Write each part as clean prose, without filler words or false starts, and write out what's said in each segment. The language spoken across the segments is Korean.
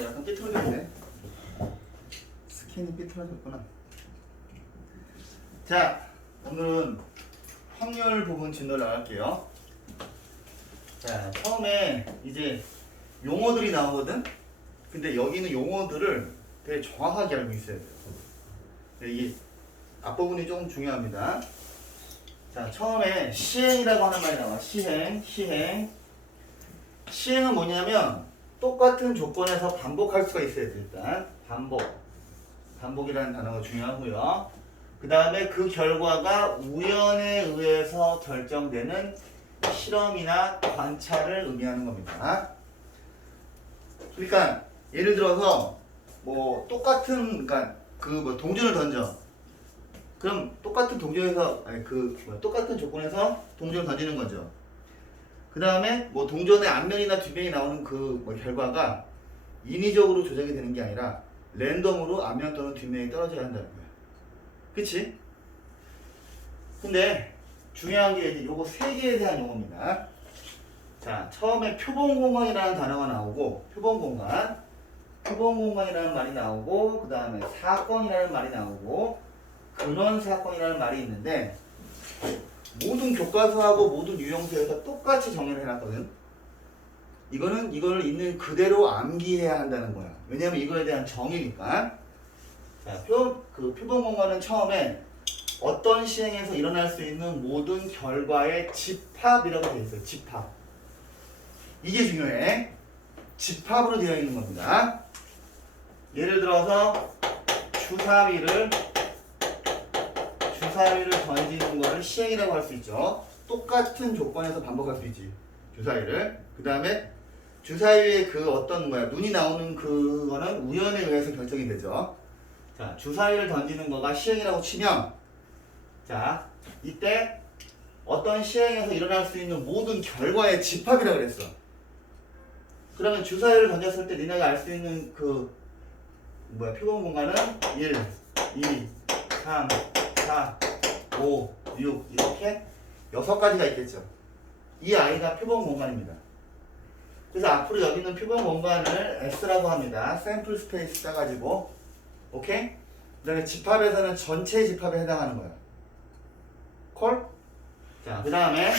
약간 삐뚤어졌네. 스킨이 삐뚤어졌구나. 자, 오늘은 확률 부분 진도를 나갈게요. 자, 처음에 이제 용어들이 나오거든? 근데 여기 있는 용어들을 되게 정확하게 알고 있어야 돼요. 이게 앞부분이 조금 중요합니다. 자, 처음에 시행이라고 하는 말이 나와. 시행은 뭐냐면 똑같은 조건에서 반복할 수가 있어야 돼. 일단 반복이라는 단어가 중요하고요. 그 다음에 그 결과가 우연에 의해서 결정되는 실험이나 관찰을 의미하는 겁니다. 그러니까 예를 들어서 뭐 똑같은 그러니까 그 뭐 동전을 던져. 그럼 똑같은 동전에서 똑같은 조건에서 동전을 던지는 거죠. 그 다음에 뭐 동전의 앞면이나 뒷면이 나오는 그 뭐 결과가 인위적으로 조작이 되는 게 아니라 랜덤으로 앞면 또는 뒷면이 떨어져야 한다는 거야. 그치? 근데 중요한 게 이제 요거 세 개에 대한 용어입니다. 자, 처음에 표본공간이라는 단어가 나오고 표본공간이라는 말이 나오고 그 다음에 사건이라는 말이 나오고 근원사건이라는 말이 있는데 모든 교과서하고 모든 유형서에서 똑같이 정의를 해놨거든. 이거를 있는 그대로 암기해야 한다는 거야. 왜냐면 이거에 대한 정의니까. 자, 표본공간은 처음에 어떤 시행에서 일어날 수 있는 모든 결과의 집합이라고 되어 있어요. 집합. 이게 중요해. 집합으로 되어 있는 겁니다. 예를 들어서 주사위를 던지는 거를 시행이라고 할 수 있죠. 똑같은 조건에서 반복할 수 있지. 주사위를. 그 다음에 주사위에 그 어떤 눈이 나오는 그거는 우연에 의해서 결정이 되죠. 자, 주사위를 던지는 거가 시행이라고 치면 자, 이때 어떤 시행에서 일어날 수 있는 모든 결과의 집합이라고 그랬어. 그러면 주사위를 던졌을 때 니네가 알 수 있는 표본 공간은 1, 2, 3, 4, 5, 6 이렇게 6가지가 있겠죠. 이 아이가 표본 공간입니다. 그래서 앞으로 여기 있는 표본 공간을 S라고 합니다. 샘플 스페이스 따가지고 오케이? 그 다음에 집합에서는 전체 집합에 해당하는 거야. 콜? 자, 그 다음에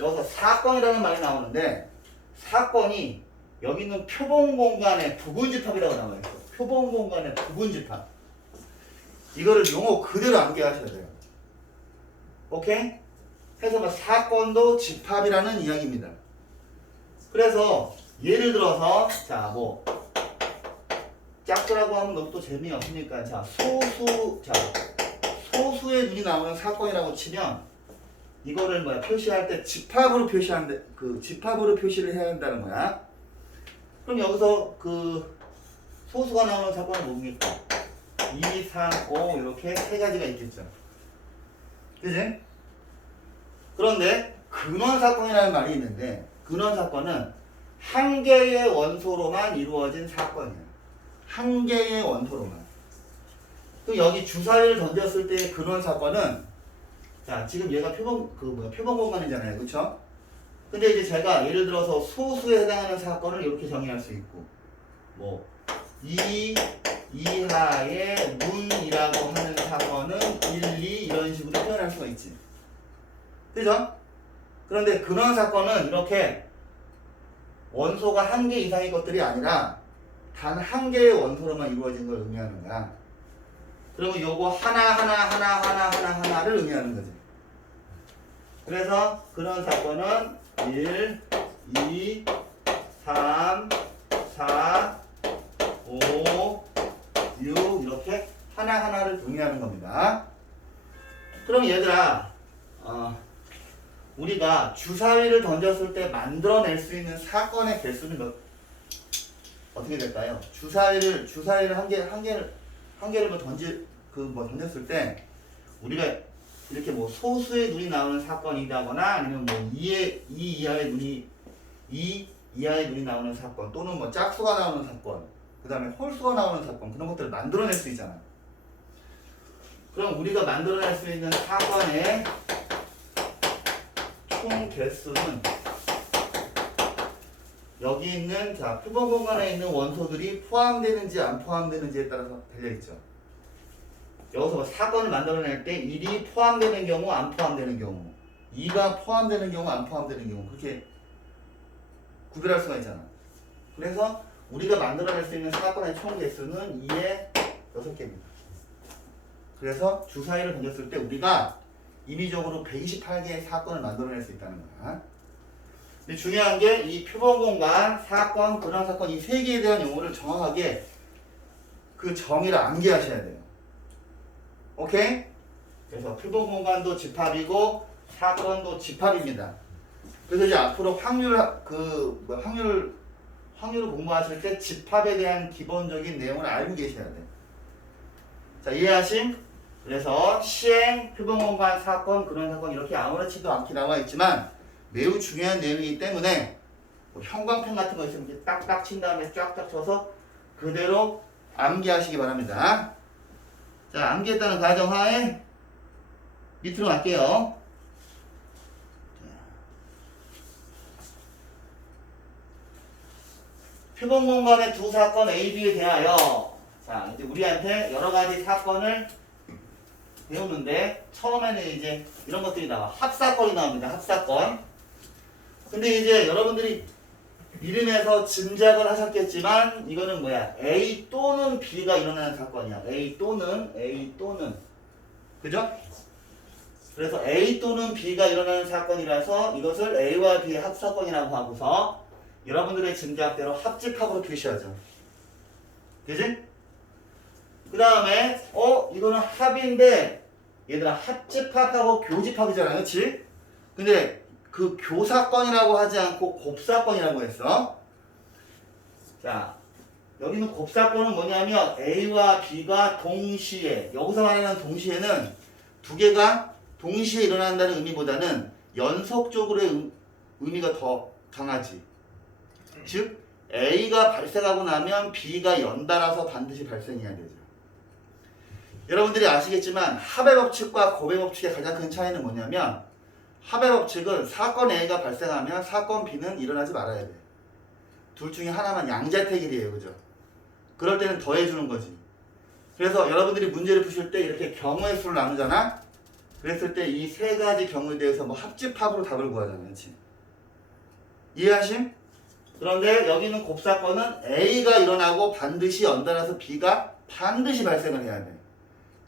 여기서 사건이라는 말이 나오는데 사건이 여기 있는 표본 공간의 부분 집합이라고 나와 있어. 표본 공간의 부분 집합. 이거를 용어 그대로 암기하셔야 돼요. 오케이? 해서 사건도 집합이라는 이야기입니다. 그래서 예를 들어서 짝수라고 하면 너무 또 재미없으니까 소수의 눈이 나오는 사건이라고 치면 이거를 표시할 때 집합으로 표시를 해야 한다는 거야. 그럼 여기서 소수가 나오는 사건은 뭡니까? 2, 3, 5 이렇게 세 가지가 있겠죠. 그지? 그런데 근원사건이라는 말이 있는데 근원사건은 한 개의 원소로만 이루어진 사건이에요. 한 개의 원소로만. 그럼 여기 주사위를 던졌을 때의 근원사건은 지금 얘가 표본 공간이잖아요. 그쵸? 근데 이제 제가 예를 들어서 소수에 해당하는 사건을 이렇게 정의할 수 있고 2 이하의 문이라고 하는 사건은 1, 2 이런 식으로 표현할 수가 있지. 그죠? 그런데 근원사건은 이렇게 원소가 한 개 이상의 것들이 아니라 단 한 개의 원소로만 이루어진 걸 의미하는 거야. 그러면 요거 하나를 의미하는 거지. 그래서 근원사건은 1, 2, 3, 4, 5, 6 이렇게 하나를 의미하는 겁니다. 그럼 얘들아 우리가 주사위를 던졌을 때 만들어낼 수 있는 사건의 개수는 어떻게 될까요? 주사위를 한 개를 던졌을 때 우리가 이렇게 소수의 눈이 나오는 사건이다거나 아니면 2 이하의 눈이 나오는 사건 또는 짝수가 나오는 사건 그 다음에 홀수가 나오는 사건 그런 것들을 만들어낼 수 있잖아. 그럼 우리가 만들어낼 수 있는 사건의 총 개수는 여기 있는 자 표본 공간에 있는 원소들이 포함되는지 안 포함되는지에 따라서 달려있죠. 여기서 뭐 사건을 만들어낼 때 1이 포함되는 경우 안 포함되는 경우 2가 포함되는 경우 안 포함되는 경우 그렇게 구별할 수가 있잖아. 그래서 우리가 만들어낼 수 있는 사건의 총 개수는 2의 6개입니다. 그래서 주사위를 던졌을 때 우리가 임의적으로 128개의 사건을 만들어낼 수 있다는 거야. 근데 중요한 게 이 표본 공간, 사건, 근황 사건 이 세 개에 대한 용어를 정확하게 그 정의를 암기하셔야 돼요. 오케이? 그래서 표본 공간도 집합이고 사건도 집합입니다. 그래서 이제 앞으로 확률을 공부하실 때 집합에 대한 기본적인 내용을 알고 계셔야 돼요. 자, 이해하심? 그래서 시행, 표본 공간, 사건, 근원 사건 이렇게 아무렇지도 않게 나와 있지만 매우 중요한 내용이기 때문에 뭐 형광펜 같은 거 있으면 이렇게 딱딱 친 다음에 쫙쫙 쳐서 그대로 암기하시기 바랍니다. 자, 암기했다는 가정하에 밑으로 갈게요. 표본 공간의 두 사건 A, B에 대하여 자, 이제 우리한테 여러 가지 사건을 배우는데 처음에는 이제 이런 것들이 나와. 합사건이 나옵니다. 합사건. 근데 이제 여러분들이 이름에서 짐작을 하셨겠지만 이거는 뭐야? A 또는 B가 일어나는 사건이야. A 또는 그죠? 그래서 A 또는 B가 일어나는 사건이라서 이것을 A와 B의 합사건이라고 하고서 여러분들의 짐작대로 합집합으로 표시하죠. 그지? 그 다음에 이거는 합인데 얘들아 합집합하고 교집합이잖아. 그치? 근데 그 교사건이라고 하지 않고 곱사건이라고 했어. 자, 여기는 곱사건은 뭐냐면 A와 B가 동시에, 여기서 말하는 동시에는 두 개가 동시에 일어난다는 의미보다는 연속적으로의 의미가 더 강하지. 즉 A가 발생하고 나면 B가 연달아서 반드시 발생해야 되죠. 여러분들이 아시겠지만 합의 법칙과 곱의 법칙의 가장 큰 차이는 뭐냐면 합의 법칙은 사건 A가 발생하면 사건 B는 일어나지 말아야 돼. 둘 중에 하나만 양자택일이에요. 그죠? 그럴 때는 더해주는 거지. 그래서 여러분들이 문제를 푸실 때 이렇게 경우의 수를 나누잖아? 그랬을 때 이 세 가지 경우에 대해서 뭐 합집합으로 답을 구하잖아. 그렇지? 이해하심? 그런데 여기는 곱사건은 A가 일어나고 반드시 연달아서 B가 반드시 발생을 해야 돼.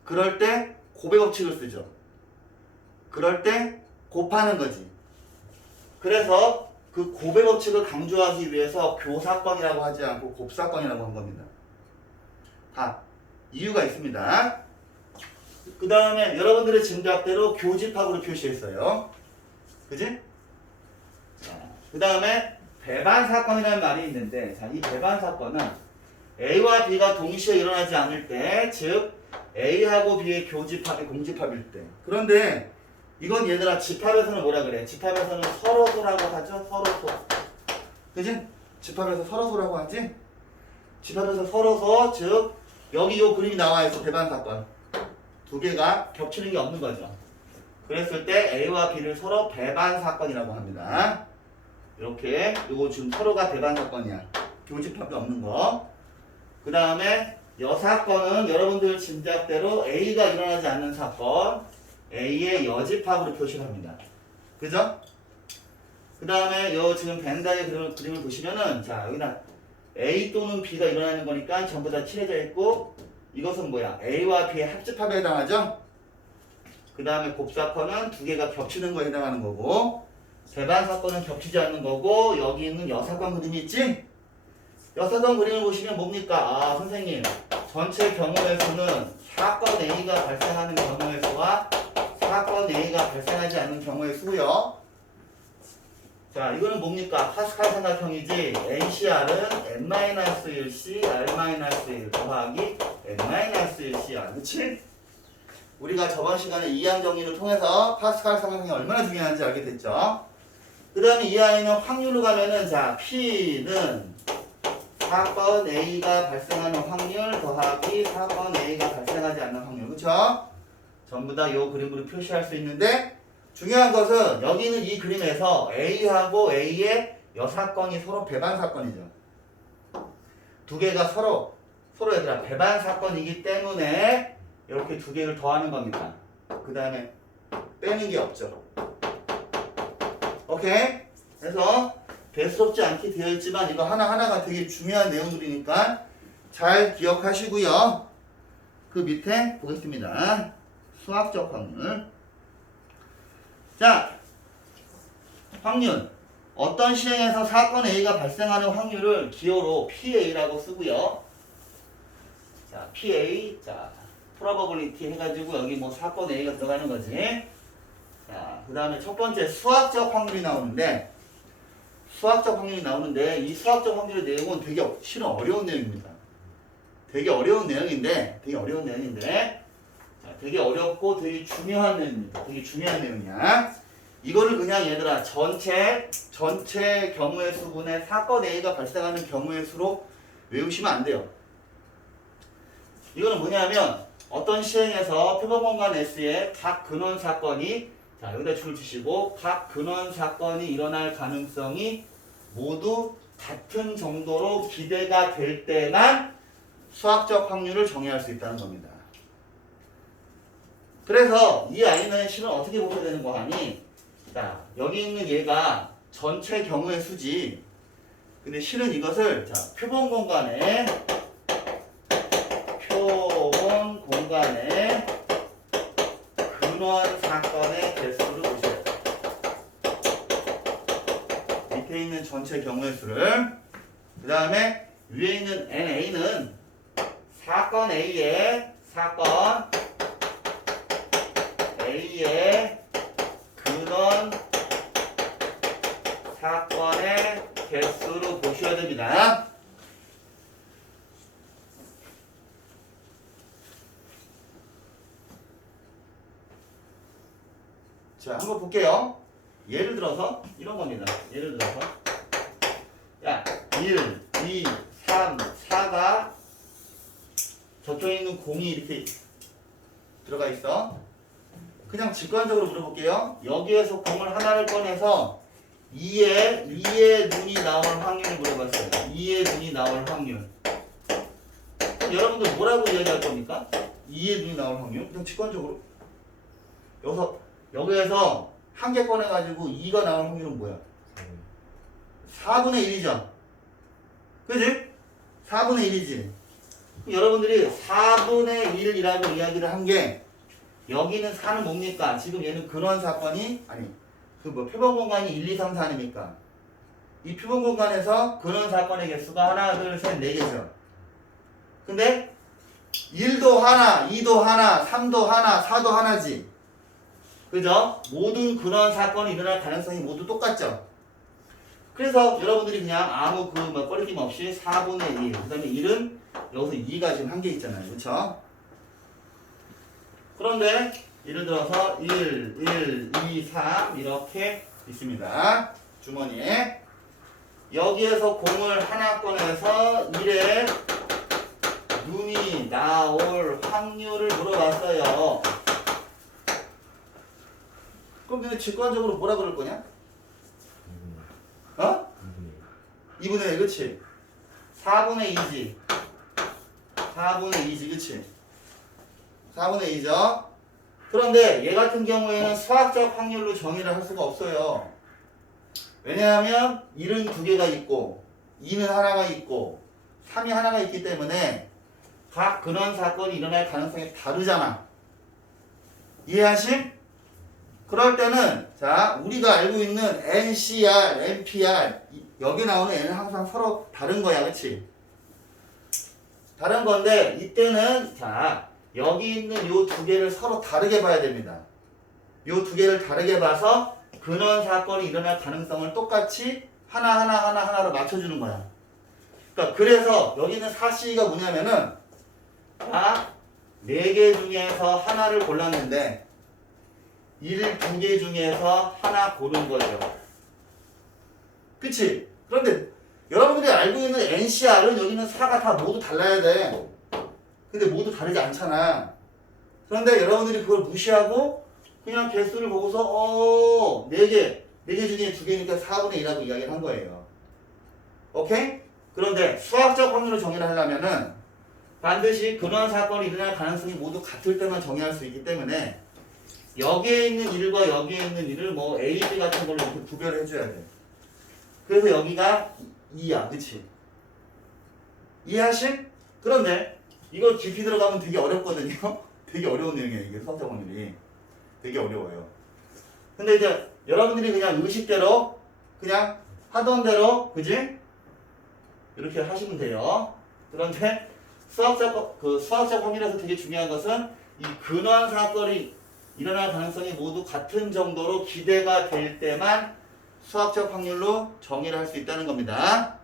그럴 때 곱의 법칙을 쓰죠. 그럴 때 곱하는 거지. 그래서 그 곱의 법칙을 강조하기 위해서 교사건이라고 하지 않고 곱사건이라고 한 겁니다. 다 이유가 있습니다. 그 다음에 여러분들의 짐작대로 교집합으로 표시했어요. 그지? 그 다음에 배반사건이라는 말이 있는데, 자, 이 배반사건은 A와 B가 동시에 일어나지 않을 때, 즉 A하고 B의 교집합이 공집합일 때. 그런데 이건 얘들아 집합에서는 뭐라 그래? 집합에서는 서로소라고 하죠. 서로소. 그지? 집합에서 서로소라고 하지? 집합에서 서로소, 즉 여기 요 그림이 나와 있어. 배반사건. 두 개가 겹치는 게 없는 거죠. 그랬을 때 A와 B를 서로 배반사건이라고 합니다. 이렇게 요거 지금 서로가 배반사건이야. 교집합이 없는 거. 그 다음에 여사건은 여러분들 짐작대로 A가 일어나지 않는 사건, A의 여집합으로 표시합니다. 그죠? 그 다음에 요 지금 벤다의 그림을 보시면은 자 여기다 A 또는 B가 일어나는 거니까 전부 다 칠해져 있고 이것은 뭐야? A와 B의 합집합에 해당하죠? 그 다음에 곱사건은 두 개가 겹치는 거에 해당하는 거고 배반사건은 겹치지 않는 거고 여기 있는 여사건 그림이 있지? 여사건 그림을 보시면 뭡니까? 아 선생님 전체 경우의 수는 사건 A가 발생하는 경우의 수와 사건 A가 발생하지 않는 경우의 수요. 자 이거는 뭡니까? 파스칼 삼각형이지 ACR은 n-1C R-1 더하기 n-1C야. 그치? 우리가 저번 시간에 이항 정리를 통해서 파스칼 삼각형이 얼마나 중요한지 알게 됐죠? 그 다음에 이 아이는 확률로 가면은 자 P는 사건 A가 발생하는 확률 더하기 사건 A가 발생하지 않는 확률. 그쵸? 전부 다 이 그림으로 표시할 수 있는데 중요한 것은 여기는 이 그림에서 A하고 A의 여 사건이 서로 배반 사건이죠. 두 개가 서로 얘들아 배반 사건이기 때문에 이렇게 두 개를 더하는 겁니다. 그 다음에 빼는 게 없죠. 오케이? 그래서 대수롭지 않게 되어 있지만 이거 하나하나가 되게 중요한 내용들이니까 잘 기억하시고요. 그 밑에 보겠습니다. 수학적 확률. 자, 확률. 어떤 시행에서 사건 A가 발생하는 확률을 기호로 PA라고 쓰고요. 자, PA. 자, probability 해가지고 여기 뭐 사건 A가 들어가는 거지. 자, 그 다음에 첫 번째 수학적 확률이 나오는데, 이 수학적 확률의 내용은 되게 실은 어려운 내용입니다. 되게 어려운 내용인데, 자, 되게 어렵고 되게 중요한 내용입니다. 되게 중요한 내용이야. 이거를 그냥 얘들아 전체 경우의 수분의 사건 A가 발생하는 경우의 수로 외우시면 안 돼요. 이거는 뭐냐면 어떤 시행에서 표본 공간 S의 각 근원 사건이 자 여기다 줄을 주시고 각 근원 사건이 일어날 가능성이 모두 같은 정도로 기대가 될 때만 수학적 확률을 정의할 수 있다는 겁니다. 그래서 이 아이는 실은 어떻게 보셔야 되는 거 하니 자 여기 있는 얘가 전체 경우의 수지 근데 실은 이것을 자 표본 공간의 근원 사건의 개수를 보셔야 돼요. 밑에 있는 전체 경우의 수를 그 다음에 위에 있는 NA는 사건 A의 근원 사건의 개수로 보셔야 됩니다. 자, 한번 볼게요. 예를 들어서 이런 겁니다. 예를 들어서 야, 1, 2, 3, 4가 저쪽에 있는 0이 이렇게 들어가 있어. 그냥 직관적으로 물어볼게요. 여기에서 0을 하나를 꺼내서 2의 눈이 나올 확률을 물어봤어요. 2의 눈이 나올 확률. 그럼 여러분들 뭐라고 이야기할 겁니까? 2의 눈이 나올 확률? 그냥 직관적으로. 여기에서 한 개 꺼내가지고 2가 나올 확률은 뭐야? 4분의 1이죠. 그지? 4분의 1이지. 여러분들이 4분의 1이라고 이야기를 한 게 여기는 4는 뭡니까? 지금 얘는 근원 사건이 아니 표본 공간이 1, 2, 3, 4 아닙니까? 이 표본 공간에서 근원 사건의 개수가 하나, 둘, 셋, 4개죠. 근데 1도 하나, 2도 하나, 3도 하나, 4도 하나지. 그죠? 모든 근원 사건이 일어날 가능성이 모두 똑같죠? 그래서 여러분들이 그냥 아무 꺼리낌 없이 4분의 1, 그 다음에 1은 여기서 2가 지금 한 개 있잖아요. 그쵸? 그런데 예를 들어서 1, 2, 3 이렇게 있습니다. 주머니에. 여기에서 공을 하나 꺼내서 1에 눈이 나올 확률을 물어봤어요. 그럼 근데 직관적으로 뭐라 그럴 거냐? 어? 2분의 1, 그치? 4분의 2지. 4분의 2지, 그치? 4분의 2죠? 그런데 얘 같은 경우에는 수학적 확률로 정의를 할 수가 없어요. 왜냐하면 1은 2개가 있고 2는 하나가 있고 3이 하나가 있기 때문에 각 근원 사건이 일어날 가능성이 다르잖아. 이해하심? 그럴 때는 자 우리가 알고 있는 NCR, NPR 여기 나오는 N은 항상 서로 다른 거야. 그치? 다른 건데 이때는 자 여기 있는 요 두 개를 서로 다르게 봐야 됩니다. 요 두 개를 다르게 봐서 근원 사건이 일어날 가능성을 똑같이 하나로 맞춰주는 거야. 그러니까 그래서 여기는 사시가 뭐냐면은 자 4개 중에서 하나를 골랐는데 2개 중에서 하나 고른 거죠. 그치? 그런데 여러분들이 알고 있는 NCR은 여기는 4가 다 모두 달라야 돼. 근데 모두 다르지 않잖아. 그런데 여러분들이 그걸 무시하고 그냥 개수를 보고서 4개 중에 2개니까 4분의 1이라고 이야기를 한 거예요. 오케이? 그런데 수학적 확률을 정의를 하려면은 반드시 근원 사건이 일어날 가능성이 모두 같을 때만 정의할 수 있기 때문에 여기에 있는 일과 여기에 있는 일을 뭐 A, B 같은 걸로 이렇게 구별을 해줘야 돼. 그래서 여기가 2야, 그치? 이해하실? 그런데 이걸 깊이 들어가면 되게 어렵거든요. 되게 어려운 내용이에요, 이게 수학적 확률이. 되게 어려워요. 근데 이제 여러분들이 그냥 의식대로 그냥 하던 대로, 그지? 이렇게 하시면 돼요. 그런데 수학적 확률에서 되게 중요한 것은 이 근원 사건이 일어날 가능성이 모두 같은 정도로 기대가 될 때만 수학적 확률로 정의를 할 수 있다는 겁니다.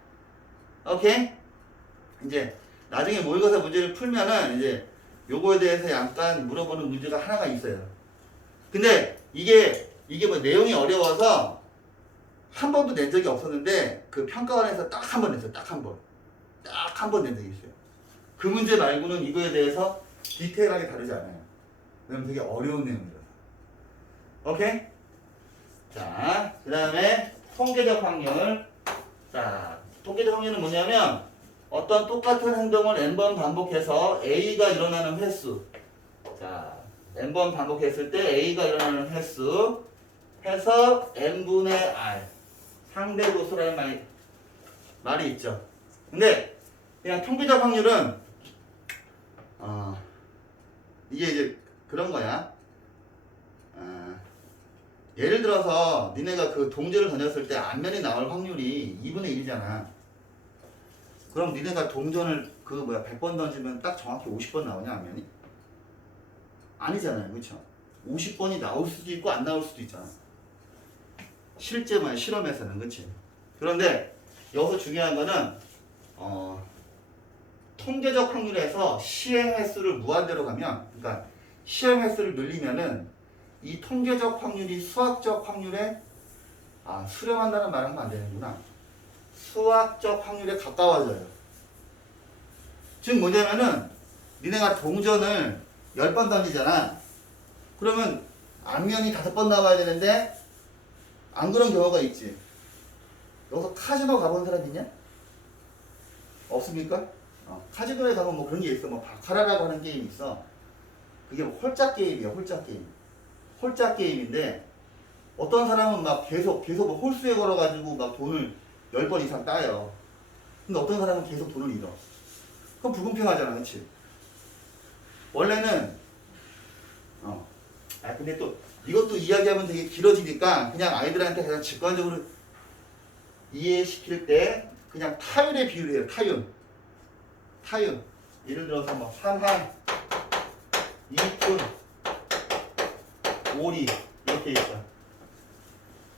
오케이? 이제 나중에 모의고사 문제를 풀면은 이제 요거에 대해서 약간 물어보는 문제가 하나가 있어요. 근데 이게 뭐 내용이 어려워서 한 번도 낸 적이 없었는데 그 평가원에서 딱 한 번 냈어요. 딱 한 번. 딱 한 번 낸 적이 있어요. 그 문제 말고는 이거에 대해서 디테일하게 다루지 않아요. 왜냐면 되게 어려운 내용이라서. 오케이? 자, 그 다음에 통계적 확률. 자, 통계적 확률은 뭐냐면 어떤 똑같은 행동을 n번 반복해서 A가 일어나는 횟수. 자, n번 반복했을 때 A가 일어나는 횟수 해서 n분의 R. 상대도수라는 말이 있죠. 근데 그냥 통계적 확률은 이게 이제 그런 거야. 예를 들어서 니네가 그 동전을 던졌을 때 앞면이 나올 확률이 2분의 1이잖아. 그럼 니네가 동전을 100번 던지면 딱 정확히 50번 나오냐, 앞면이? 아니잖아요. 그쵸? 50번이 나올 수도 있고 안 나올 수도 있잖아. 실험에서는. 그치? 그런데 여기서 중요한 거는 통계적 확률에서 시행 횟수를 무한대로 가면, 그러니까 시행 횟수를 늘리면은 이 통계적 확률이 수학적 확률에 수렴한다는 말 하면 안 되는구나. 수학적 확률에 가까워져요. 즉 뭐냐면은 니네가 동전을 10번 던지잖아. 그러면 앞면이 5번 나와야 되는데 안 그런 경우가 있지. 여기서 카지노 가본 사람 있냐? 없습니까? 카지노에 가면 뭐 그런 게 있어. 뭐 바카라라고 하는 게임이 있어. 그게 뭐 홀짝 게임이야. 홀짝 게임. 홀짝 게임인데 어떤 사람은 막 계속 뭐 홀수에 걸어가지고 막 돈을 10번 이상 따요. 근데 어떤 사람은 계속 돈을 잃어. 그럼 불공평하잖아. 그치? 원래는 근데 또 이것도 이야기하면 되게 길어지니까 그냥 아이들한테 가장 직관적으로 이해시킬 때 그냥 타율의 비율이에요. 타율. 예를 들어서 뭐 3한 2푼 5리 이렇게 있죠.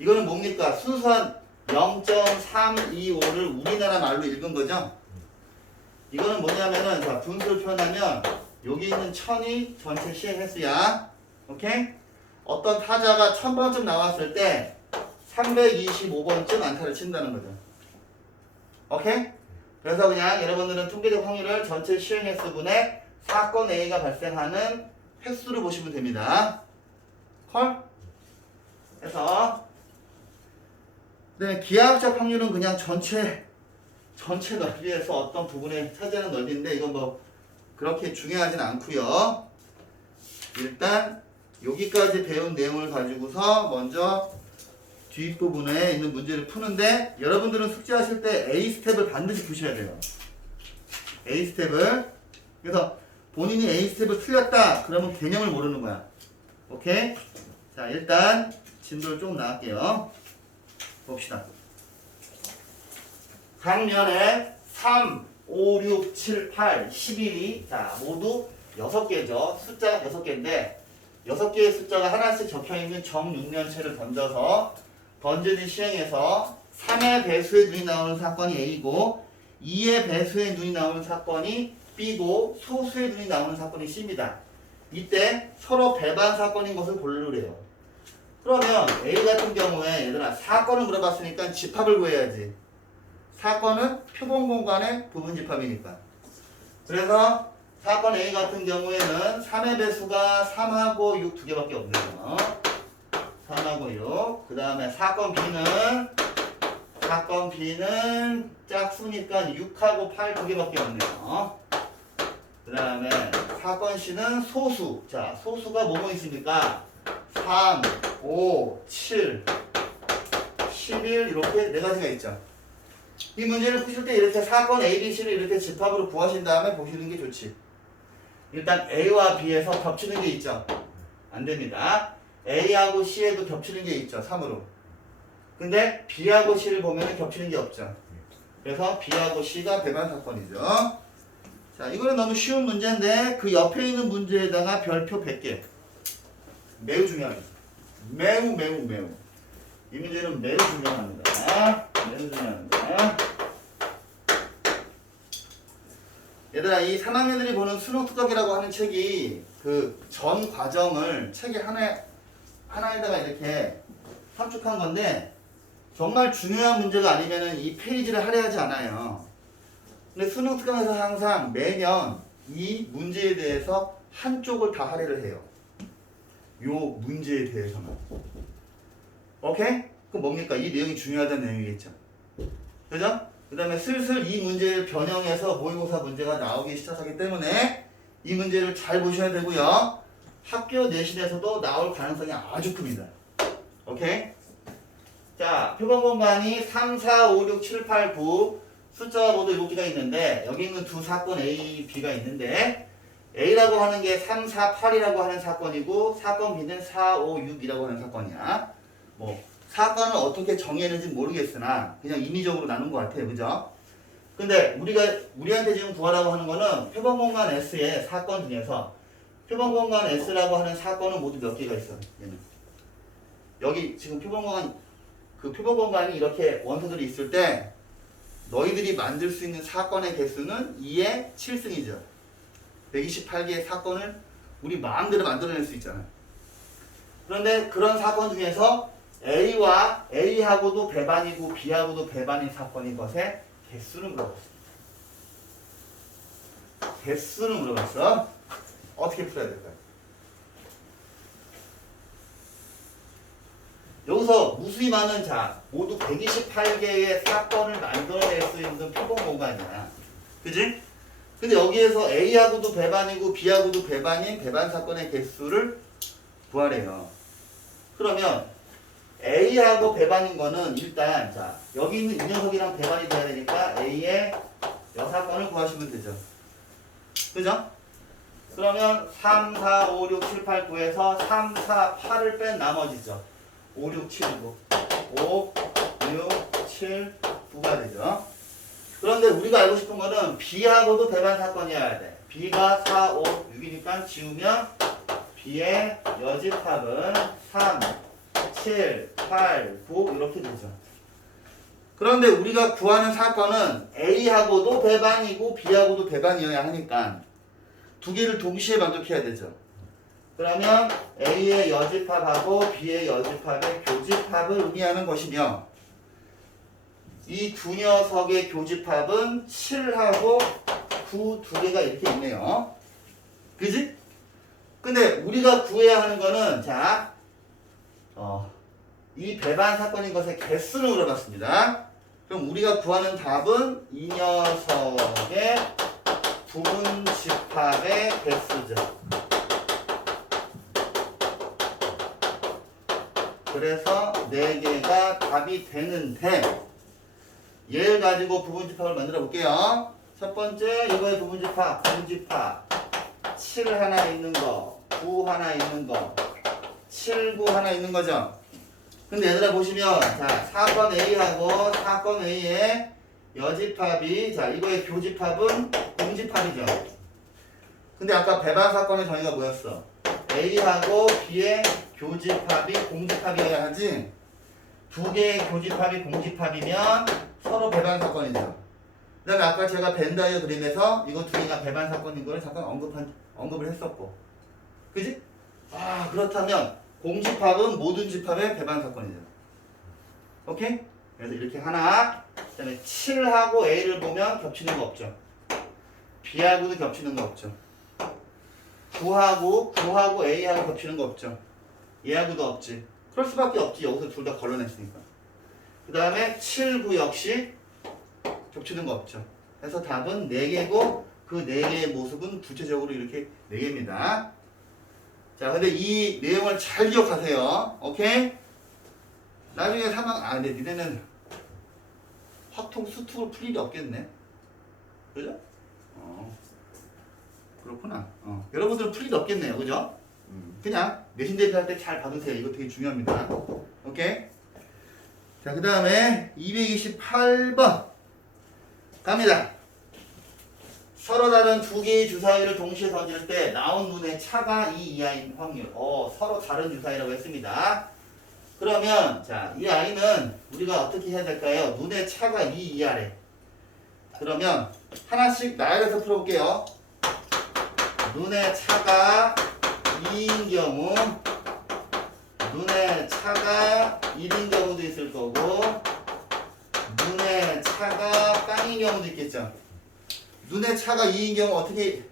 이거는 뭡니까? 순수한 0.325를 우리나라 말로 읽은 거죠. 이거는 뭐냐면은 자, 분수를 표현하면 여기 있는 1000이 전체 시행 횟수야. 오케이? 어떤 타자가 1000번쯤 나왔을 때 325번쯤 안타를 친다는 거죠. 오케이? 그래서 그냥 여러분들은 통계적 확률을 전체 시행 횟수분의 사건 A가 발생하는 횟수를 보시면 됩니다. 콜? 그래서 그다음에 기하학적 확률은 그냥 전체 넓이에서 어떤 부분에 차지하는 넓이인데 이건 뭐 그렇게 중요하진 않고요. 일단 여기까지 배운 내용을 가지고서 먼저 뒷부분에 있는 문제를 푸는데 여러분들은 숙제하실 때 A 스텝을 반드시 푸셔야 돼요. A 스텝을. 그래서 본인이 A 스텝을 틀렸다 그러면 개념을 모르는 거야. 오케이? 자, 일단 진도를 좀 나갈게요. 봅시다. 강면에 3, 5, 6, 7, 8, 11이 자 모두 6개죠. 숫자가 6개인데 6개의 숫자가 하나씩 적혀있는 정육면체를 던지는 시행에서 3의 배수의 눈이 나오는 사건이 A고 2의 배수의 눈이 나오는 사건이 B고 소수의 눈이 나오는 사건이 C입니다. 이때 서로 배반 사건인 것을 고르래요. 그러면 A 같은 경우에 얘들아 사건을 물어봤으니까 집합을 구해야지. 사건은 표본 공간의 부분 집합이니까. 그래서 사건 A 같은 경우에는 3의 배수가 3하고 6 두 개밖에 없네요. 3하고 6. 그 다음에 사건 B는 사건 B는 짝수니까 6하고 8 두 개밖에 없네요. 그 다음에 사건 C는 소수. 자, 소수가 뭐뭐 있습니까? 3, 5, 7, 11 이렇게 네 가지가 있죠. 이 문제를 푸실 때 이렇게 사건 A, B, C를 이렇게 집합으로 구하신 다음에 보시는 게 좋지. 일단 A와 B에서 겹치는 게 있죠. 안 됩니다. A하고 C에도 겹치는 게 있죠. 3으로. 근데 B하고 C를 보면 겹치는 게 없죠. 그래서 B하고 C가 배반 사건이죠. 자, 이거는 너무 쉬운 문제인데 그 옆에 있는 문제에다가 별표 100개. 매우 중요합니다. 매우. 이 문제는 매우 중요합니다. 매우 중요합니다. 얘들아, 이 3학년들이 보는 수능 특강이라고 하는 책이 그 전 과정을 책에 하나에다가 이렇게 함축한 건데 정말 중요한 문제가 아니면은 이 페이지를 할애하지 않아요. 근데 수능 특강에서 항상 매년 이 문제에 대해서 한쪽을 다 할애를 해요. 요 문제에 대해서는. 오케이? 그럼 뭡니까? 이 내용이 중요하다는 내용이겠죠. 그죠? 그 다음에 슬슬 이 문제를 변형해서 모의고사 문제가 나오기 시작하기 때문에 이 문제를 잘 보셔야 되고요. 학교 내신에서도 나올 가능성이 아주 큽니다. 오케이? 자, 표본 공간이 3, 4, 5, 6, 7, 8, 9 숫자가 모두 7개가 있는데 여기 있는 두 사건 A, B가 있는데 A라고 하는 게 3, 4, 8이라고 하는 사건이고 사건 B는 4, 5, 6이라고 하는 사건이야. 뭐 사건을 어떻게 정의했는지 모르겠으나 그냥 임의적으로 나눈 것 같아요. 그죠? 근데 우리한테 지금 구하라고 하는 거는 표본 공간 S의 사건 중에서 표본 공간 S라고 하는 사건은 모두 몇 개가 있어? 얘는. 여기 지금 표본 공간이 이렇게 원소들이 있을 때 너희들이 만들 수 있는 사건의 개수는 2의 7승이죠. 128개의 사건을 우리 마음대로 만들어낼 수 있잖아. 그런데 그런 사건 중에서 A하고도 배반이고 B하고도 배반인 사건인 것에 개수를 물어봤습니다. 개수를 물어봤어. 어떻게 풀어야 될까요? 여기서 무수히 많은 자, 모두 128개의 사건을 만들어낼 수 있는 표본 공간이야. 그지? 근데 여기에서 A하고도 배반이고 B하고도 배반인 배반 사건의 개수를 구하래요. 그러면 A하고 배반인 거는 일단 자, 여기 있는 이 녀석이랑 배반이 돼야 되니까 A의 여사건을 구하시면 되죠. 그죠? 그러면 3, 4, 5, 6, 7, 8, 9에서 3, 4, 8을 뺀 나머지죠. 5, 6, 7, 9. 5, 6, 7, 9가 되죠. 그런데 우리가 알고 싶은 거는 B하고도 배반 사건이어야 돼. B가 4, 5, 6이니까 지우면 B의 여집합은 3, 7, 8, 9 이렇게 되죠. 그런데 우리가 구하는 사건은 A하고도 배반이고 B하고도 배반이어야 하니까 두 개를 동시에 만족해야 되죠. 그러면 A의 여집합하고 B의 여집합의 교집합을 의미하는 것이며 이 두 녀석의 교집합은 7하고 9 두 개가 이렇게 있네요. 그지? 근데 우리가 구해야 하는 거는 자, 이 배반 사건인 것의 개수를 물어봤습니다. 그럼 우리가 구하는 답은 이 녀석의 부분 집합의 개수죠. 그래서 4개가 답이 되는데 얘를 가지고 부분 집합을 만들어 볼게요. 첫 번째 이거의 부분 집합, 분집합 7 하나 있는 거, 9 하나 있는 거, 7, 9 하나 있는 거죠. 근데 얘들아 보시면 자, 사건 A하고 사건 A의 여집합이 자, 이거의 교집합은 공집합이죠. 근데 아까 배반 사건의 정의가 뭐였어? A하고 B의 교집합이 공집합이어야 하지. 두 개의 교집합이 공집합이면 서로 배반 사건이죠. 그 다음에 아까 제가 벤다이어 그림에서 이거 두 개가 배반 사건인 걸 잠깐 언급을 했었고. 그지? 아, 그렇다면 공집합은 모든 집합의 배반 사건이죠. 오케이? 그래서 이렇게 하나, 그 다음에 7하고 A를 보면 겹치는 거 없죠. B하고도 겹치는 거 없죠. 9하고 A하고 겹치는 거 없죠. 얘하고도 없지. 그럴 수밖에 없지. 여기서 둘 다 걸러냈으니까. 그 다음에 7, 9 역시 겹치는 거 없죠. 그래서 답은 4개고 그 4개의 모습은 구체적으로 이렇게 4개입니다. 자, 근데 이 내용을 잘 기억하세요. 오케이? 나중에 근데 니네는 확통, 수특을 풀 일이 없겠네. 그죠? 그렇구나. 여러분들은 풀 일이 없겠네요. 그죠? 그냥 내신 대비할 때 잘 봐두세요. 이거 되게 중요합니다. 오케이? 자, 그 다음에 228번 갑니다. 서로 다른 두 개의 주사위를 동시에 던질 때 나온 눈의 차가 2 이하인 확률. 서로 다른 주사위라고 했습니다. 그러면 자, 이 아이는 우리가 어떻게 해야 될까요? 눈의 차가 2 이하래. 그러면 하나씩 나열해서 풀어볼게요. 눈의 차가 2인 경우, 눈의 차가 1인 경우도 있을 거고, 눈의 차가 빵인 경우도 있겠죠. 눈의 차가 2인 경우 어떻게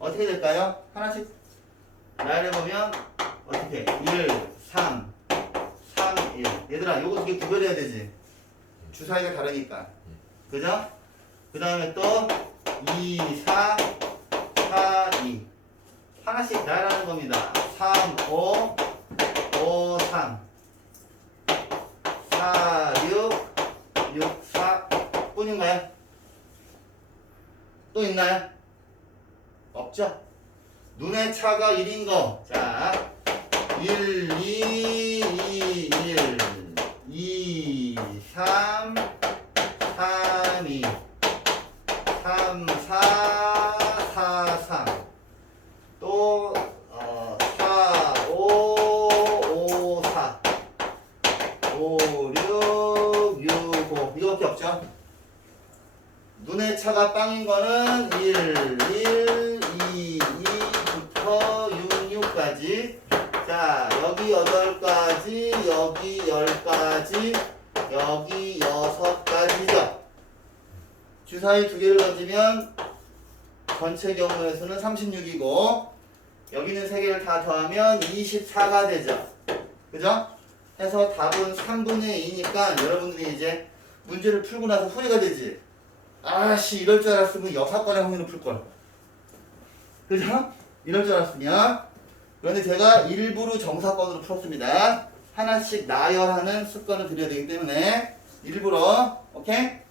될까요? 하나씩 나열해보면 어떻게? 1, 3, 3, 1. 얘들아, 요거 두 개 구별해야 되지. 주사위가 다르니까. 그죠? 그 다음에 또 2, 4, 4, 2. 하나씩 나열하는 겁니다. 3, 5, 5, 3, 4, 6, 6, 4 뿐인가요? 또 있나요? 없죠? 눈의 차가 1인 거. 자, 1, 2, 2, 1, 2, 3, 3, 2, 3, 4, 4, 3. 또 4, 5, 5, 4, 5, 6, 6, 5. 이거밖에 없죠? 눈의 차가 빵인 거는 1, 1, 2, 2부터 6, 6까지. 자, 여기 8가지, 여기 10가지, 여기 6가지죠. 주사위 2개를 던지면 전체 경우의 수는 36이고 여기는 3개를 다 더하면 24가 되죠. 그죠? 해서 답은 3분의 2니까 여러분들이 이제 문제를 풀고 나서 후회가 되지. 아씨, 이럴 줄 알았으면 여사건의 확률을 풀걸. 그죠? 이럴 줄 알았으면. 그런데 제가 일부러 정사건으로 풀었습니다. 하나씩 나열하는 습관을 들여야 되기 때문에 일부러. 오케이?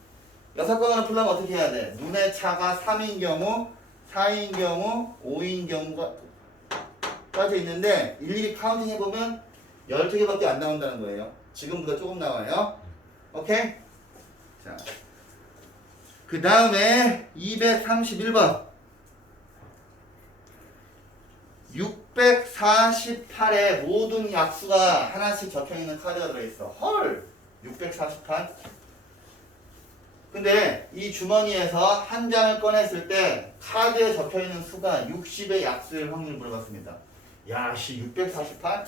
여사건으로 풀려면 어떻게 해야 돼? 눈의 차가 3인 경우, 4인 경우, 5인 경우가 까지 있는데 일일이 카운팅 해보면 12개밖에 안 나온다는 거예요. 지금보다 조금 나와요. 오케이? 자, 그 다음에 231번 648에 모든 약수가 하나씩 적혀있는 카드가 들어있어. 헐! 648? 근데 이 주머니에서 한 장을 꺼냈을 때 카드에 적혀있는 수가 60의 약수일 확률을 물어봤습니다. 야, 씨, 648?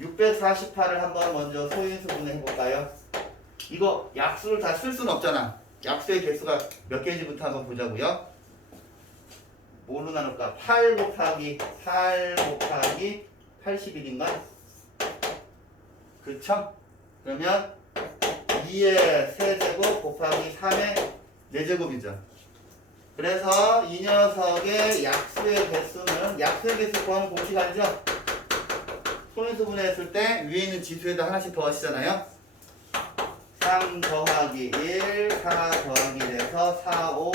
648을 한번 먼저 소인수 분해해볼까요? 이거 약수를 다 쓸 수는 없잖아. 약수의 개수가 몇 개인지부터 한번 보자고요. 뭘로 나눌까? 8 곱하기 8 곱하기 81인가? 그쵸? 그러면 2의 세제곱 곱하기 3의 4제곱이죠. 그래서 이 녀석의 약수의 개수는 약수의 개수 구하는 공식 알죠? 소인수 분해했을 때 위에 있는 지수에다 하나씩 더하시잖아요. 3 더하기 1, 4 더하기 1에서 4, 5,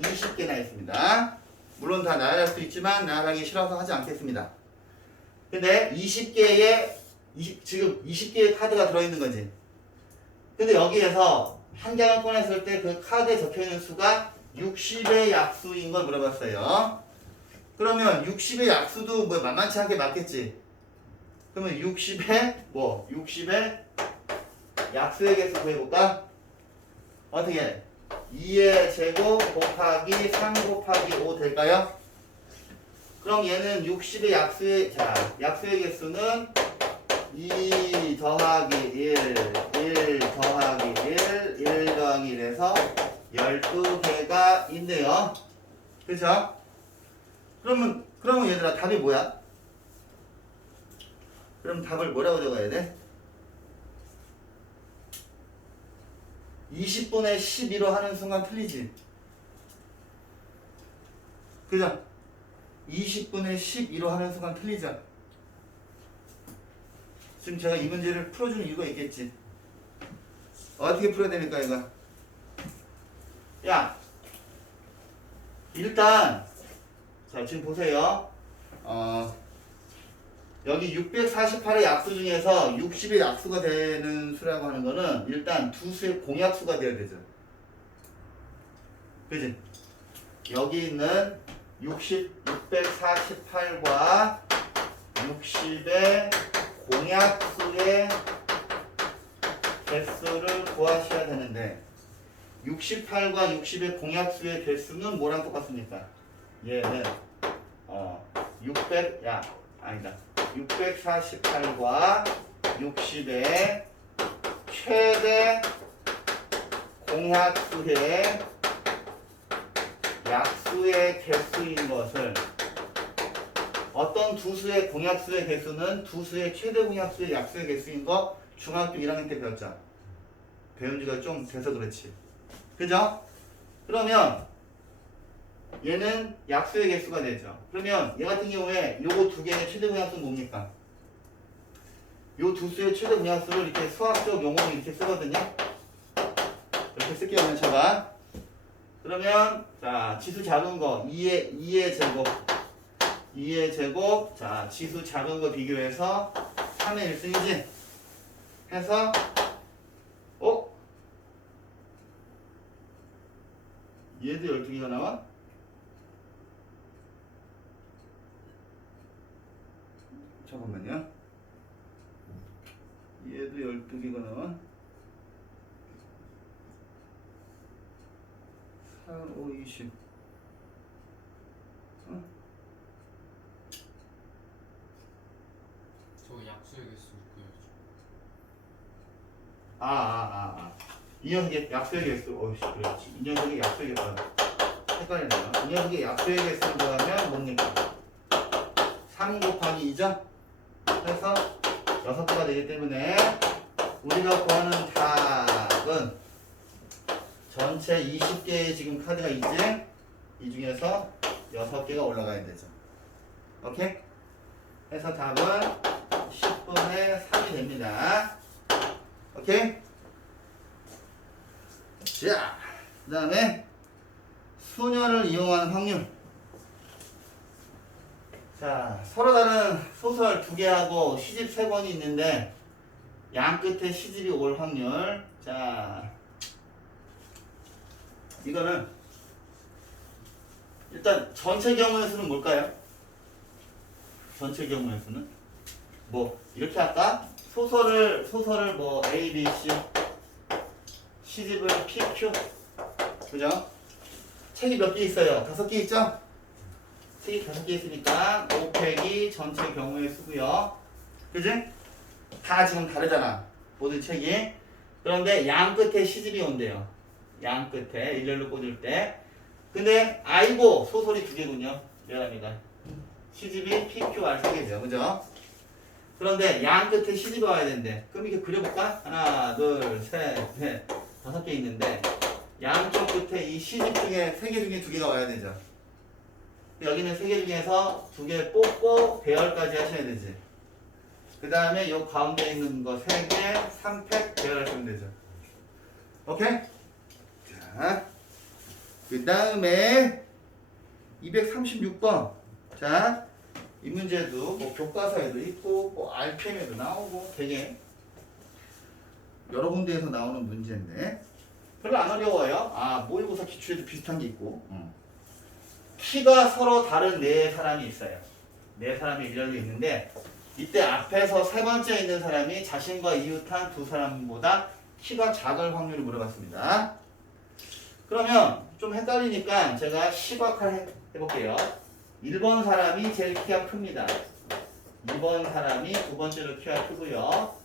20개나 있습니다. 물론 다 나열할 수 있지만 나열하기 싫어서 하지 않겠습니다. 근데 20개의 지금 20개의 카드가 들어있는 거지. 근데 여기에서 한 장을 꺼냈을 때 그 카드에 적혀있는 수가 60의 약수인 걸 물어봤어요. 그러면 60의 약수도 뭐 만만치 않게 맞겠지. 그러면 60의 약수의 개수 구해볼까? 어떻게 해? 2의 제곱 곱하기 3 곱하기 5 될까요? 그럼 얘는 60의 약수의 개수는 2 더하기 1, 1 더하기 1, 1 더하기 1에서 12개가 있네요. 그쵸? 그러면 얘들아 답이 뭐야? 그럼 답을 뭐라고 적어야 돼? 20분의 12로 하는 순간 틀리지. 그죠? 20분의 12로 하는 순간 틀리죠. 지금 제가 이 문제를 풀어주는 이유가 있겠지. 어떻게 풀어야 됩니까, 이거? 야, 일단, 자, 지금 보세요. 여기 648의 약수 중에서 60의 약수가 되는 수라고 하는 거는 일단 두 수의 공약수가 되어야 되죠. 그지? 여기 있는 648과 60의 공약수의 개수를 구하셔야 되는데 68과 60의 공약수의 개수는 뭐랑 똑같습니까? 얘는 648과 60의 최대 공약수의 약수의 개수인 것을 어떤 두 수의 공약수의 개수는 두 수의 최대 공약수의 약수의 개수인 거 중학교 1학년 때 배웠죠. 배운 지가 좀 돼서 그렇지. 그죠? 그러면 얘는 약수의 개수가 되죠. 그러면 얘 같은 경우에 요거 두 개의 최대 공약수는 뭡니까? 요 두 수의 최대 공약수를 이렇게 수학적 용어로 이렇게 쓰거든요. 이렇게 쓸게요. 그냥 쳐봐. 그러면 자 지수 작은 거 2의 제곱 2의 제곱 자 지수 작은 거 비교해서 3의 1승이지 해서 얘도 12개가 나와? 잠깐만요. 얘도 12개가 나와? 4, 5, 20 저 약수의 개수 구해야죠. 이 녀석의 약수의 개수 어이씨 그렇지 이 녀석의 약수의 개수 헷갈리네요. 이 녀석의 약수의 개수를 구하면 뭡니까? 3 곱하기 2죠? 해서 6개가 되기 때문에 우리가 구하는 답은 전체 20개의 지금 카드가 있지? 이 중에서 6개가 올라가야 되죠. 오케이? 해서 답은 10분의 3이 됩니다. 오케이? 자, 그 다음에 수녀를 이용하는 확률. 자, 서로 다른 소설 2개하고 시집 3권이 있는데 양 끝에 시집이 올 확률. 자, 이거는 일단 전체 경우의 수는 뭘까요? 전체 경우의 수는 뭐 이렇게 할까? 소설을 뭐 A, B, C 시집을 P, Q 그죠? 책이 몇 개 있어요? 5개 있죠? 책이 5개 있으니까 5팩이 전체 경우의 수고요. 그지? 다 지금 다르잖아. 모든 책이. 그런데 양 끝에 시집이 온대요. 양 끝에 일렬로 꽂을 때. 근데 아이고 소설이 2개군요. 미안합니다. 시집이 PQR 3개죠. 그죠? 그런데 양 끝에 시집이 와야 되는데 그럼 이렇게 그려볼까? 하나, 둘, 셋, 넷, 5개 있는데 양쪽 끝에 이 시집 중에 3개 중에 2개가 와야 되죠. 여기는 3개 중에서 2개 뽑고 배열까지 하셔야 되지. 그 다음에 요 가운데 있는 거 3개, 3팩 배열하시면 되죠. 오케이? 자, 그 다음에 236번. 자, 이 문제도 뭐 교과서에도 있고 뭐 RPM에도 나오고 되게 여러 군데에서 나오는 문제인데 별로 안 어려워요. 모의고사 기출에도 비슷한 게 있고 키가 서로 다른 4사람이 있어요. 4사람이 일렬로 있는데 이때 앞에서 3번째 있는 사람이 자신과 이웃한 2사람보다 키가 작을 확률을 물어봤습니다. 그러면 좀 헷갈리니까 제가 시각화 해볼게요. 1번 사람이 제일 키가 큽니다. 2번 사람이 두 번째로 키가 크고요.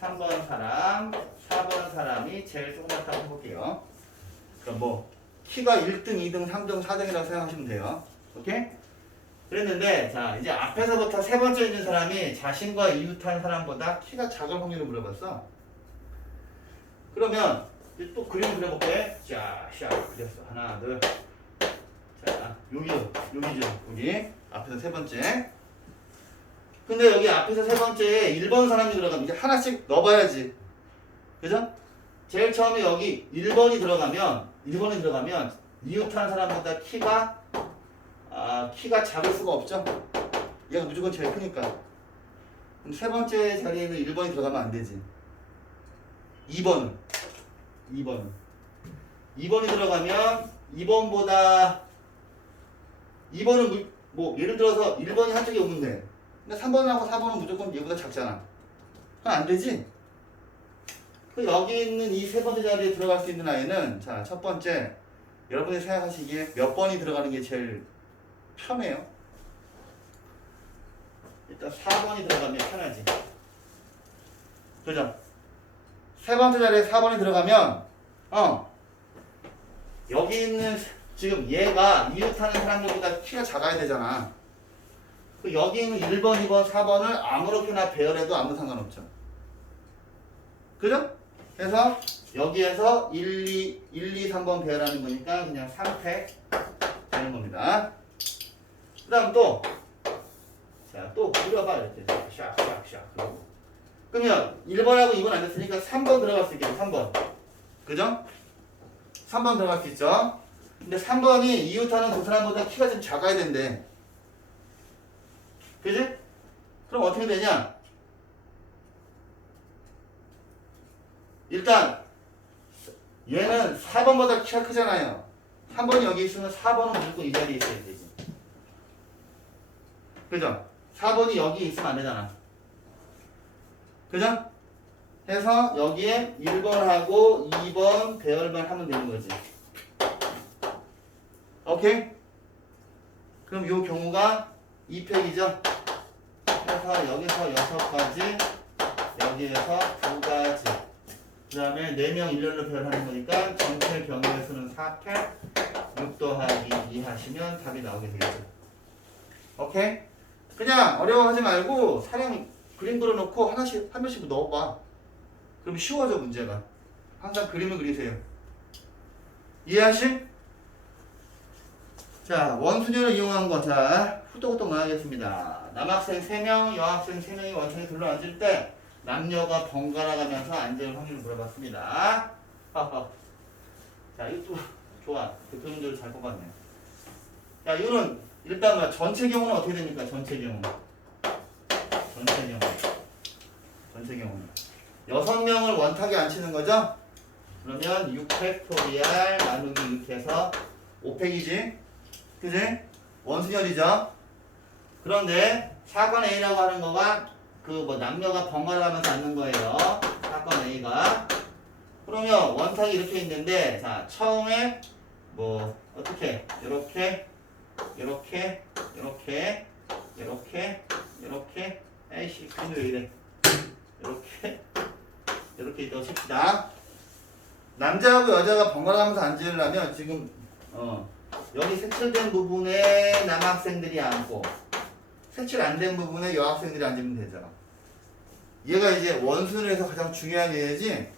3번 사람, 4번 사람이 제일 조그맣다고 해볼게요. 그럼 뭐 키가 1등, 2등, 3등, 4등이라고 생각하시면 돼요. 오케이? 그랬는데 자 이제 앞에서부터 3번째 있는 사람이 자신과 이웃한 사람보다 키가 작을 확률을 물어봤어. 그러면 이제 또 그림 그려볼게. 자, 그렸어. 하나, 둘. 자, 여기죠. 여기. 앞에서 세 번째. 근데 여기 앞에서 세 번째에 1번 사람이 들어가면 이제 하나씩 넣어봐야지. 그죠? 제일 처음에 여기 1번이 들어가면 이웃하는 사람보다 키가 작을 수가 없죠. 얘가 무조건 제일 크니까. 그럼 세 번째 자리에는 1번이 들어가면 안 되지. 2번이 들어가면 2번은 뭐 예를 들어서 1번이 한쪽에 오면 돼. 근데 3번하고 4번은 무조건 얘보다 작잖아. 그럼 안 되지. 여기 있는 이 세 번째 자리에 들어갈 수 있는 아이는 자, 첫 번째 여러분이 생각하시기에 몇 번이 들어가는 게 제일 편해요? 일단 4번이 들어가면 편하지. 그죠? 세 번째 자리에 4번이 들어가면 여기 있는 지금 얘가 이웃하는 사람들보다 키가 작아야 되잖아. 여기 있는 1번, 2번, 4번을 아무렇게나 배열해도 아무 상관없죠. 그죠? 그래서 여기에서 1, 2, 3번 배열하는 거니까 그냥 3팩 되는 겁니다. 그 다음 또 그려봐. 이렇게 샥. 그러면 1번하고 2번 안 됐으니까 3번 들어갈 수 있겠죠. 3번. 그죠? 3번 들어갈 수 있죠. 근데 3번이 이웃하는 그 사람보다 키가 좀 작아야 된대. 그지? 그럼 어떻게 되냐? 일단 얘는 4번보다 키가 크잖아요. 3번이 여기 있으면 4번은 무조건 이 자리에 있어야 되지. 그죠? 4번이 여기 있으면 안 되잖아. 그죠? 해서 여기에 1번하고 2번 배열만 하면 되는 거지. 오케이? 그럼 요 경우가 2팩이죠? 해서 여기서 6가지, 여기에서 2가지. 그 다음에 4명 일렬로 배열하는 거니까 전체 경우의 수는 4팩, 6 더하기 2 하시면 답이 나오게 되겠죠. 오케이? 그냥 어려워하지 말고 사람 그림 그려놓고 하나씩 한 명씩 넣어봐. 그럼 쉬워져 문제가. 항상 그림을 그리세요. 이해하실? 자, 원순위를 이용한 거. 자, 후떡후떡 나가겠습니다. 남학생 3명, 여학생 3명이 원상에 둘러앉을 때 남녀가 번갈아 가면서 앉을 확률을 물어봤습니다. 자, 이거 좋아. 대표 문제를 잘 뽑았네. 자, 이거는 일단 전체 경우는 어떻게 됩니까? 전체 경우. 6명을 원탁에 앉히는 거죠? 그러면 6팩토리알 나누기 6해서 5팩이지? 그지? 원순열이죠? 그런데 사건 A라고 하는 거가 남녀가 번갈아 가면서 앉는 거예요. 사건 A가. 그러면 원탁이 이렇게 있는데, 자, 처음에 어떻게? 이렇게 에이씨, 그림이 왜 이래? 이렇게 있다고 칩시다. 남자하고 여자가 번갈아 가면서 앉으려면 지금 여기 색칠된 부분에 남학생들이 앉고 색칠 안 된 부분에 여학생들이 앉으면 되잖아. 얘가 이제 원순위에서 가장 중요한 얘기지.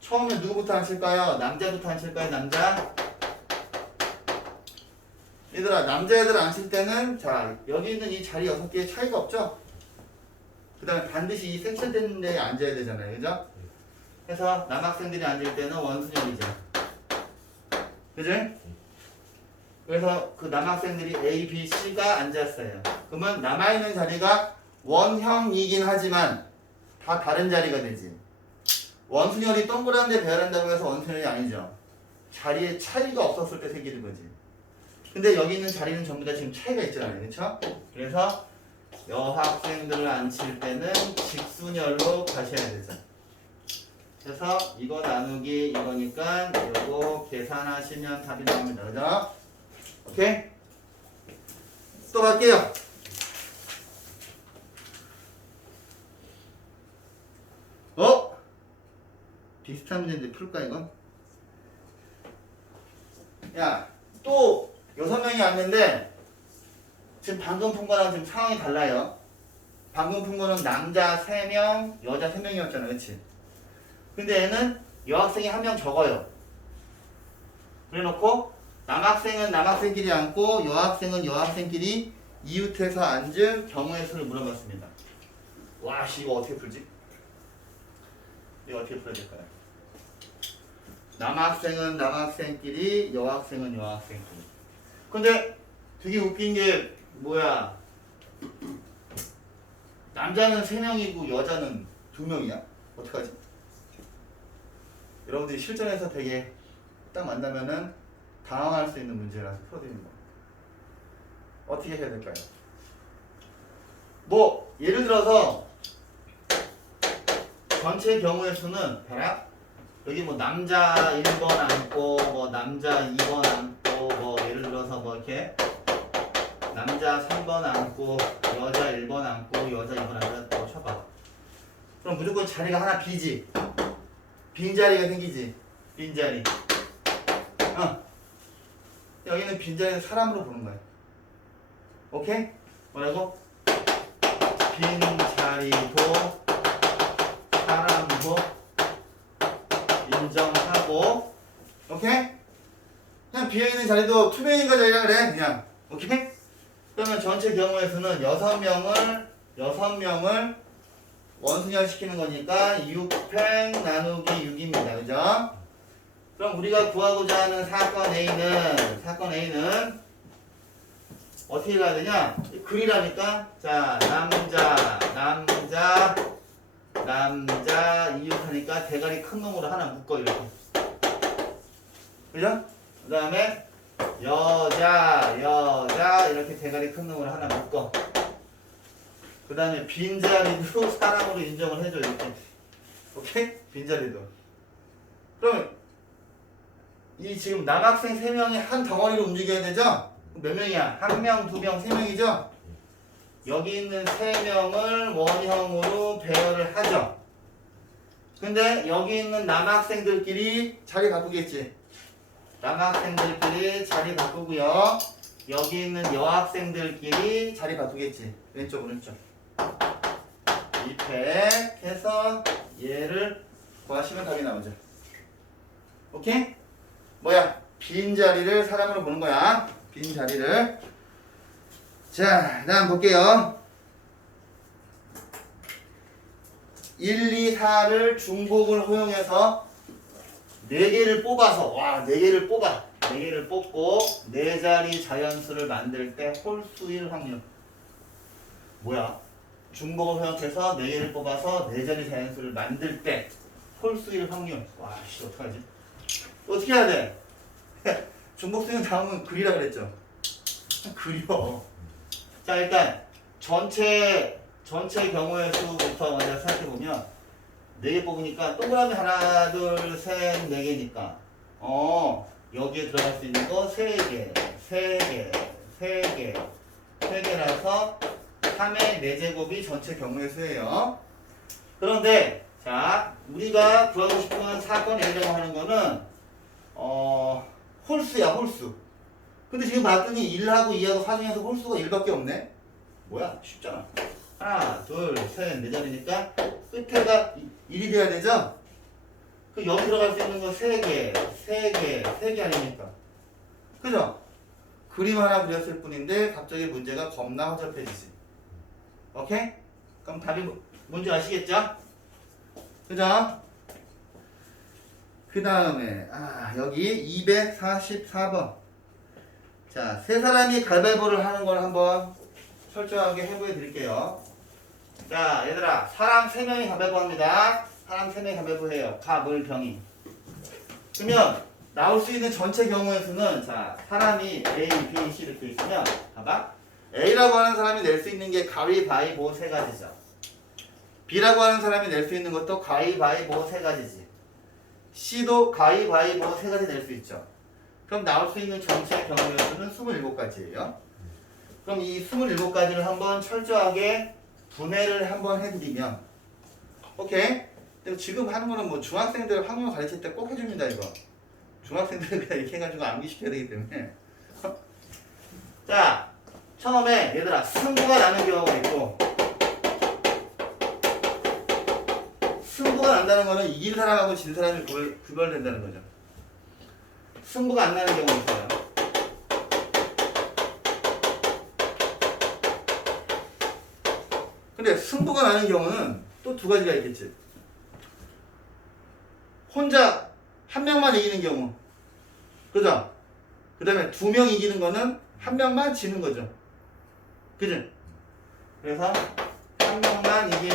처음에 누구부터 앉힐까요? 남자부터 앉힐까요? 남자? 얘들아, 남자애들 앉힐 때는 자, 여기 있는 이 자리 6개의 차이가 없죠? 그 다음에 반드시 이 색칠된 데에 앉아야 되잖아요. 그죠? 그래서 남학생들이 앉을 때는 원순열이죠. 그지? 그래서 그 남학생들이 A, B, C가 앉았어요. 그러면 남아있는 자리가 원형이긴 하지만 다 다른 자리가 되지. 원순열이 동그란 데 배열한다고 해서 원순열이 아니죠. 자리에 차이가 없었을 때 생기는 거지. 근데 여기 있는 자리는 전부 다 지금 차이가 있잖아요. 그렇죠? 그래서 여학생들을 앉힐 때는 직순열로 가셔야 되죠. 그래서 이거 나누기 이거니까 이거 계산하시면 답이 나옵니다. 그죠? 오케이? 또 갈게요. 비슷한 문제인데 풀까 이건? 야, 또 6명이 왔는데 지금 방금 푼 거랑 지금 상황이 달라요. 방금 푼 거는 남자 3명, 여자 3명이었잖아. 그치? 근데 얘는 여학생이 한 명 적어요. 그래놓고 남학생은 남학생끼리 앉고 여학생은 여학생끼리 이웃해서 앉을 경우의 수를 물어봤습니다. 와, 씨, 이거 어떻게 풀지? 이거 어떻게 풀어야 될까요? 남학생은 남학생끼리, 여학생은 여학생끼리. 근데 되게 웃긴 게 뭐야? 남자는 3명이고 여자는 2명이야? 어떡하지? 여러분들이 실전에서 되게 딱 만나면은 당황할 수 있는 문제라서 풀어드립니다. 어떻게 해야 될까요? 뭐 예를 들어서 전체 경우의 수는 봐라. 여기 뭐 남자 1번 앉고 뭐 남자 2번 앉고 뭐 예를 들어서 뭐 이렇게 남자 3번 앉고 여자 1번 앉고 여자 2번 앉았다고 쳐봐. 그럼 무조건 자리가 하나 비지. 빈자리가 생기지. 빈자리. 여기는 빈자리는 사람으로 보는 거야. 오케이? 뭐라고? 빈자리도 사람으로 인정하고. 오케이? 그냥 비어있는 자리도 투명인가 자리라 그래. 그냥. 오케이? 그러면 전체 경우의 수는 6명을 원순열 시키는 거니까 6팽 나누기 6입니다. 그죠? 그럼 우리가 구하고자 하는 사건 A는 어떻게 가야 되냐? 글이라니까. 자, 남자 이웃하니까 대가리 큰 놈으로 하나 묶어 이렇게. 그죠? 그 다음에 여자 이렇게 대가리 큰 놈으로 하나 묶어. 그 다음에 빈자리도 사람으로 인정을 해줘 이렇게. 오케이? 빈자리도. 그러면 이 지금 남학생 3명이 한 덩어리로 움직여야 되죠? 몇 명이야? 1명, 2명, 3명이죠? 여기 있는 3명을 원형으로 배열을 하죠. 근데 여기 있는 남학생들끼리 자리 바꾸겠지. 남학생들끼리 자리 바꾸고요. 여기 있는 여학생들끼리 자리 바꾸겠지. 왼쪽 오른쪽. 2팩 해서 얘를 구하시면 답이 나오죠. 오케이? 뭐야? 빈자리를 사람으로 보는 거야. 빈자리를. 자, 다음 볼게요. 1, 2, 4를 중복을 허용해서 4개를 뽑아서 4개를 뽑아. 4개를 뽑고 4자리 자연수를 만들 때 홀수일 확률. 뭐야? 중복을 허용해서 4개를 뽑아서 4자리 자연수를 만들 때 홀수일 확률. 와, 씨, 어떡하지? 어떻게 해야 돼? 중복수는 다음은 글이라 그랬죠? 글이요. 자, 일단 전체 경우의 수부터 먼저 생각해보면 4개 뽑으니까 동그라미 하나, 둘, 셋, 4개니까 여기에 들어갈 수 있는 거 3개, 3개라서 3의 4제곱이 전체 경우의 수예요. 그런데 자, 우리가 구하고 싶은 사건 A라고 하는 거는 홀수야, 홀수. 근데 지금 봤더니 1하고 2하고 4 중에서 홀수가 1밖에 없네? 뭐야? 쉽잖아. 하나, 둘, 셋, 4자리니까 끝에가 1이 돼야 되죠? 그 여기 들어갈 수 있는 거 3개 아닙니까? 그죠? 그림 하나 그렸을 뿐인데 갑자기 문제가 겁나 허접해지지. 오케이? 그럼 답이 뭔지 아시겠죠? 그죠? 그 다음에 여기 244번. 자, 세 사람이 가위바위보를 하는 걸 한번 철저하게 해보여 드릴게요. 자, 얘들아, 사람 3명이 가위바위보 합니다. 사람 3명이 가위바위보 해요. 가, 물, 병이. 그러면 나올 수 있는 전체 경우의 수는 자, 사람이 A, B, C 이렇게 있으면 봐봐. A라고 하는 사람이 낼 수 있는 게 가위바위보 3가지죠. B라고 하는 사람이 낼 수 있는 것도 가위바위보 3가지지. C도 가위바위보 3가지 낼 수 있죠. 그럼 나올 수 있는 전체 경우의 수는 27가지예요. 그럼 이 27가지를 한번 철저하게 분해를 한번 해드리면 오케이? 근데 지금 하는 거는 뭐 중학생들 확률 가르칠 때 꼭 해줍니다 이거. 중학생들 그냥 이렇게 해가지고 암기시켜야 되기 때문에 자, 처음에 얘들아 승부가 나는 경우가 있고 승부가 승부가 난다는 거는 이긴 사람하고 진 사람이 구별된다는 거죠. 승부가 안 나는 경우가 있어요. 근데 승부가 나는 경우는 또 두 가지가 있겠지. 혼자 한 명만 이기는 경우. 그죠? 그 다음에 두 명 이기는 거는 한 명만 지는 거죠. 그죠? 그래서 한 명만 이기.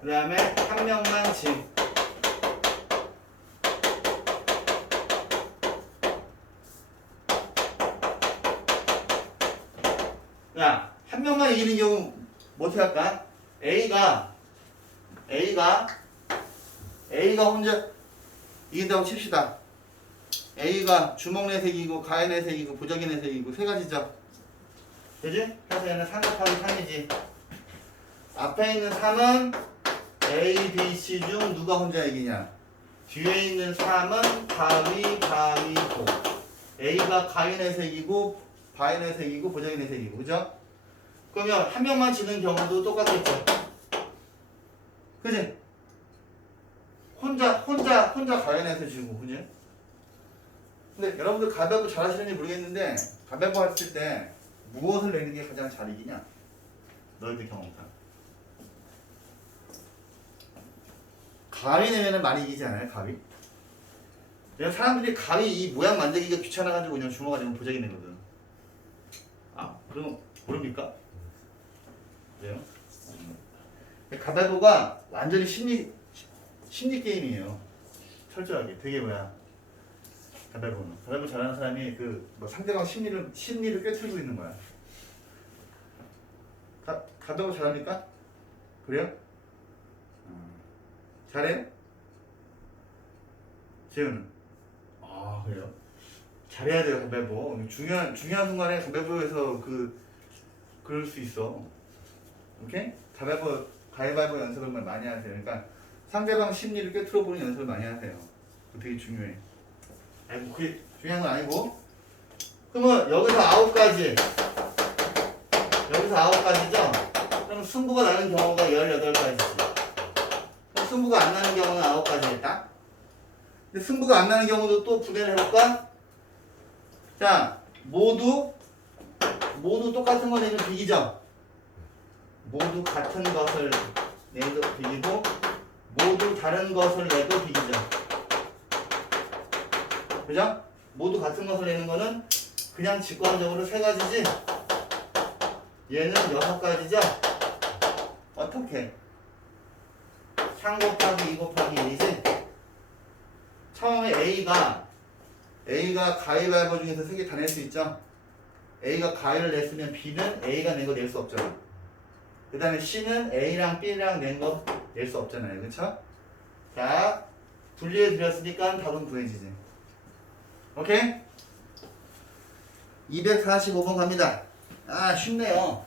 그 다음에 한 명만 지. 야, 한 명만 이기는 경우 뭐 어떻게 할까? A가 혼자 이긴다고 칩시다. A가 주먹 내색이고 가해 내색이고 보자기 내색이고 세 가지죠. 그지? 그래서 얘는 3 곱하기 3이지. 앞에 있는 3은 A, B, C 중 누가 혼자 이기냐? 뒤에 있는 3은 가위바위보. A가 가위 내색이고 바위 내색이고 보자기 내색이고, 그죠? 그러면 한 명만 지는 경우도 똑같겠죠. 그지? 혼자 가위 내색 지고, 그지? 근데 여러분들 가위바위보 잘 하시는지 모르겠는데 가위바위보 했을 때 무엇을 내는 게 가장 잘 이기냐? 너희들 경험상. 가위 내면은 많이 이기지 않아요? 가위? 내가 사람들이 가위 이 모양 만들기가 귀찮아가지고 그냥 주먹 가지고 보자기 내거든. 아, 그럼 모릅니까? 그래요? 가위바위보가 완전히 심리 게임이에요. 철저하게. 되게 뭐야? 가위바위보 잘하는 사람이 그 뭐 상대방 심리를 꿰뚫고 있는 거야. 가위바위보 잘합니까? 그래요? 잘해요? 재훈은? 아, 그래요? 잘해야 돼요, 가위바위보. 중요한 순간에 가위바위보에서 그럴 수 있어. 오케이? 가위바위보 연습을 많이 하세요. 그러니까 상대방 심리를 꿰뚫어보는 연습을 많이 하세요. 그거 되게 중요해. 아이고, 그게 중요한 건 아니고. 그러면 여기서 9가지. 여기서 9가지죠? 그럼 승부가 나는 경우가 18가지지. 그럼 승부가 안 나는 경우는 9가지겠다. 근데 승부가 안 나는 경우도 또 구별을 해볼까? 자, 모두 똑같은 거 내면 비기죠? 모두 같은 것을 내도 비기고, 모두 다른 것을 내도 비기죠. 그죠? 모두 같은 것을 내는 거는 그냥 직관적으로 3가지지? 얘는 6가지죠? 어떻게? 3 곱하기 2 곱하기 1이지? 처음에 A가 가위바위보 중에서 3개 다 낼 수 있죠? A가 가위를 냈으면 B는 A가 낸 거 낼 수 없잖아. 그 다음에 C는 A랑 B랑 낸 거 낼 수 없잖아요. 그쵸? 자, 분리해 드렸으니까 답은 구해지지. 오케이? 245번 갑니다. 아, 쉽네요.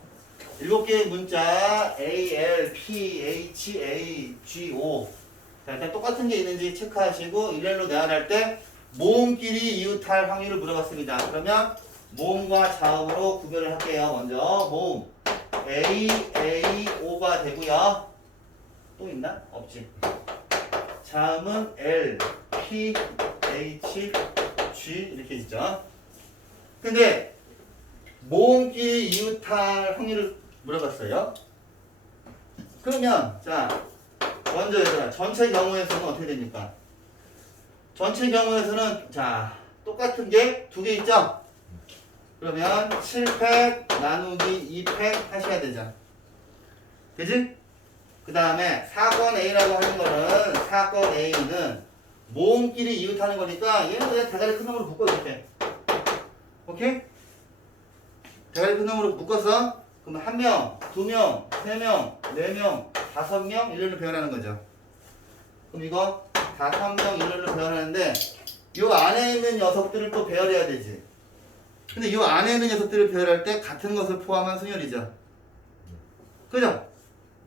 7개의 문자 A, L, P, H, A, G, O. 자, 일단 똑같은 게 있는지 체크하시고 일렬로 내환할 때 모음끼리 이웃할 확률을 물어봤습니다. 그러면 모음과 자음으로 구별을 할게요. 먼저 모음 A, O가 되고요. 또 있나? 없지. 자음은 L, P, H, G 이렇게 있죠. 근데 모음끼리 이웃할 확률을 물어봤어요. 그러면 자, 먼저 얘들아, 전체 경우에서는 어떻게 됩니까? 전체 경우에서는 자, 똑같은 게 2개 있죠? 그러면 7팩 나누기 2팩 하셔야 되죠. 그지? 그 다음에 사건 A라고 하는 거는 사건 A는 모음끼리 이웃하는 거니까 얘는 그냥 대가리 큰 놈으로 묶어 이렇게. 오케이? 대가리 큰 놈으로 묶어서 그러면 1명, 2명, 3명, 4명, 5명 일렬로 배열하는 거죠. 그럼 이거 5명 일렬로 배열하는데 요 안에 있는 녀석들을 또 배열해야 되지. 근데 요 안에 있는 녀석들을 배열할 때 같은 것을 포함한 순열이죠. 그죠?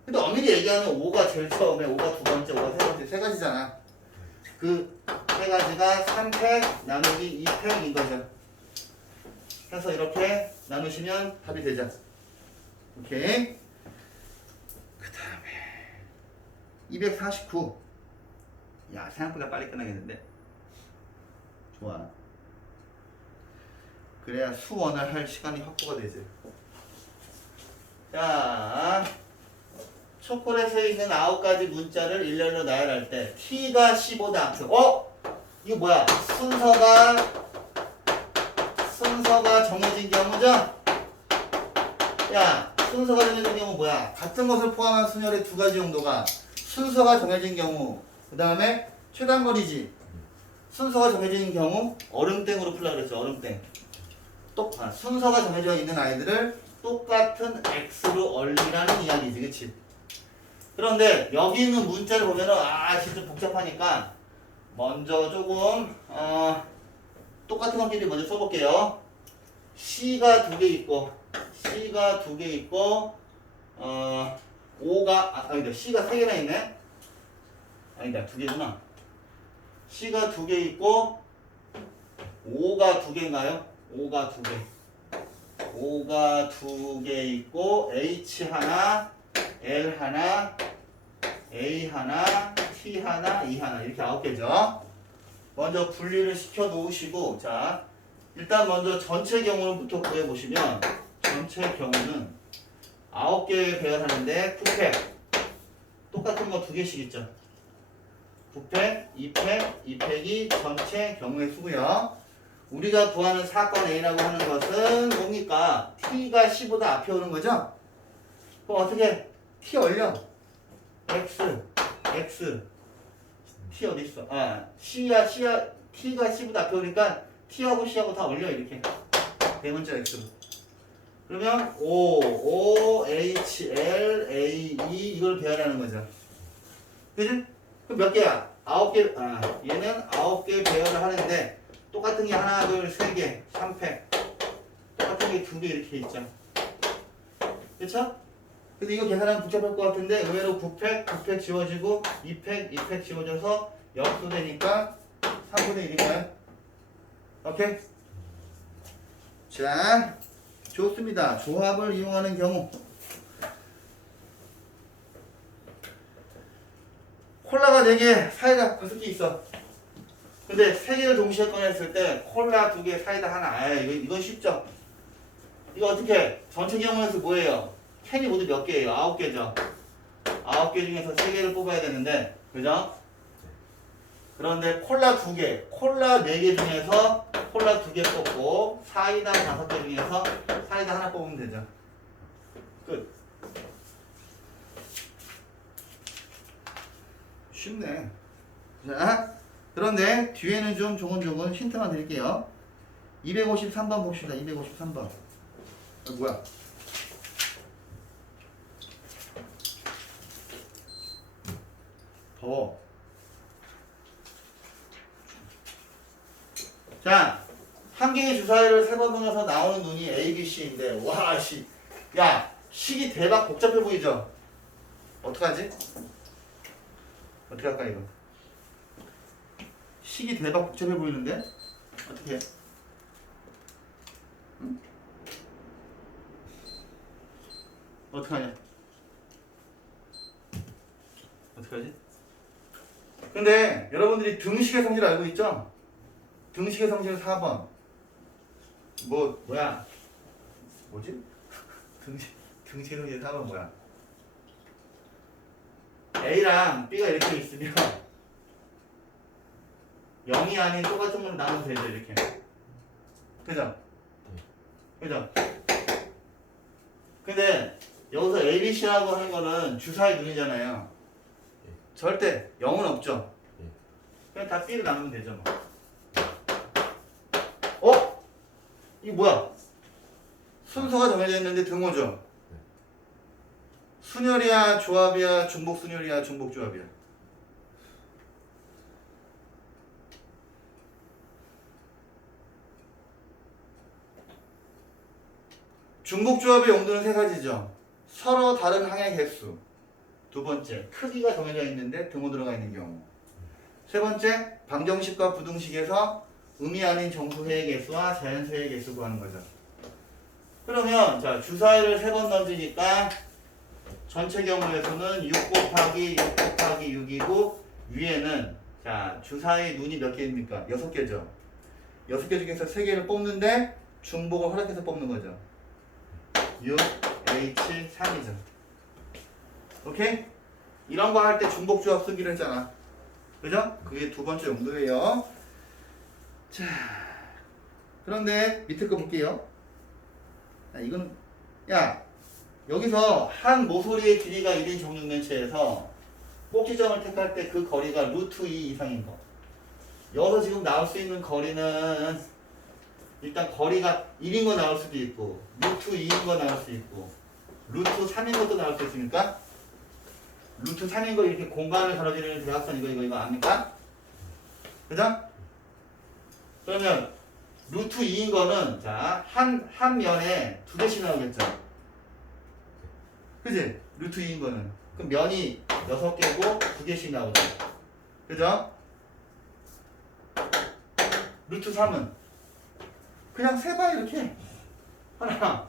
근데 엄밀히 얘기하면 5가 제일 처음에, 5가 두 번째, 5가 세 번째, 3가지잖아. 그 3가지가 3팩 나누기 2팩인 거죠. 그래서 이렇게 나누시면 답이 되죠. 오케이. 그 다음에 249. 야, 생각보다 빨리 끝나겠는데. 좋아. 그래야 수원을 할 시간이 확보가 되지. 자, 초콜릿에 있는 9가지 문자를 일렬로 나열할 때 T가 15다. 이거 뭐야? 순서가 정해진 경우죠? 야, 순서가 정해진 경우 뭐야? 같은 것을 포함한 순열의 2가지 용도가 순서가 정해진 경우, 그 다음에 최단거리지. 순서가 정해진 경우 얼음땡으로 풀라 그랬죠. 얼음땡. 순서가 정해져 있는 아이들을 똑같은 X로 얼리라는 이야기지. 그치? 그런데 여기 있는 문자를 보면은 진짜 복잡하니까 먼저 조금 똑같은 것끼리 먼저 써볼게요. C가 2개 있고 O가 아니다. C가 3개나 있네. 아니다. 2개구나. C가 2개 있고 O가 2개인가요? O가 2개 있고 H 하나, L 하나, A 하나, T 하나, E 하나 이렇게 9개죠. 먼저 분리를 시켜 놓으시고 자 일단 먼저 전체 경우부터 구해보시면 전체 경우는 9개 배열하는데 9팩 똑같은 거 2개씩 있죠. 9팩, 2팩, 2팩이 전체 경우의 수고요. 우리가 구하는 사건 A라고 하는 것은 뭡니까? T가 15다 앞에 오는 거죠? 그럼 어떻게? T 얼려. X. T 어디 있어? C야. T가 15다 앞에 오니까 T하고 C하고 다 얼려 이렇게. 대문자 X로. 그러면 O, H, L, A, E 이걸 배열하는 거죠. 그지? 그럼 몇 개야? 9개. 얘는 9개 배열을 하는데 똑같은 게 하나, 둘, 3개, 3팩. 똑같은 게 2개 이렇게 있죠. 그쵸? 근데 이거 계산하면 복잡할 것 같은데 의외로 9팩 지워지고 2팩 지워져서 역수되니까 3분의 1인가요? 오케이? 자, 좋습니다. 조합을 이용하는 경우 콜라가 4개, 사이다 5개 있어. 근데 3개를 동시에 꺼냈을 때 콜라 2개, 사이다 하나. 이건 쉽죠? 이거 어떻게? 전체 경우에서 뭐예요? 캔이 모두 몇 개예요? 9개죠? 9개 중에서 3개를 뽑아야 되는데 그죠? 그런데 콜라 2개, 콜라 4개 중에서 콜라 2개 뽑고 사이다 5개 중에서 사이다 하나 뽑으면 되죠. 끝. 쉽네. 자, 그런데 뒤에는 좀 조곤조곤 힌트만 드릴게요. 253번 봅시다. 253번. 뭐야? 더워. 자, 한 개의 주사위를 3번 넣어서 나오는 눈이 A, B, C인데 와, 씨. 야, 식이 대박 복잡해 보이죠? 어떡하지? 어떻게 할까 이거? 식이 대박 복잡해 보이는데? 어떻게 해? 응? 어떡하냐? 어떡하지? 근데 여러분들이 등식의 성질 알고 있죠? 등식의 성질 4번. 뭐야? 뭐지? 등식의 성질 4번 뭐야? A랑 B가 이렇게 있으면 0이 아닌 똑같은 걸 나누면 되죠, 이렇게. 그죠? 그죠? 근데 여기서 A, B, C라고 하는 거는 주사위 눈이잖아요. 절대 0은 없죠. 그냥 다 B를 나누면 되죠, 뭐. 이게 뭐야? 순서가 정해져 있는데 등호죠. 순열이야, 조합이야, 중복 순열이야, 중복 조합이야. 중복 조합의 용도는 3가지죠. 서로 다른 항의 개수. 2번째, 크기가 정해져 있는데 등호 들어가 있는 경우. 3번째, 방정식과 부등식에서 음이 아닌 정수회의 개수와 자연수회의 개수 구하는 거죠. 그러면 자 주사위를 3번 던지니까 전체 경우에서는 6 곱하기 6 곱하기 6이고 위에는 자 주사위 눈이 몇 개입니까? 6개죠. 6개 중에서 3개를 뽑는데 중복을 허락해서 뽑는 거죠. 6, H, 3이죠. 오케이? 이런 거 할 때 중복 조합 쓰기로 했잖아. 그죠? 그게 두 번째 용도예요. 자, 그런데 밑에 거 볼게요. 야, 이건 야 여기서 한 모서리의 길이가 1인 정육면체에서 꼭지점을 택할 때 그 거리가 루트 2 이상인 거. 여기서 지금 나올 수 있는 거리는 일단 거리가 1인 거 나올 수도 있고 루트 2인 거 나올 수 있고 루트 3인 것도 나올 수 있습니까? 루트 3인 거 이렇게 공간을 가로지르는 대각선 이거 압니까? 그죠? 그러면 루트 2인 거는 자, 한 면에 두 개씩 나오겠죠. 그지? 루트 2인 거는. 그럼 면이 6개고 두 개씩 나오죠. 그죠? 루트 3은 그냥 세봐 이렇게. 하나.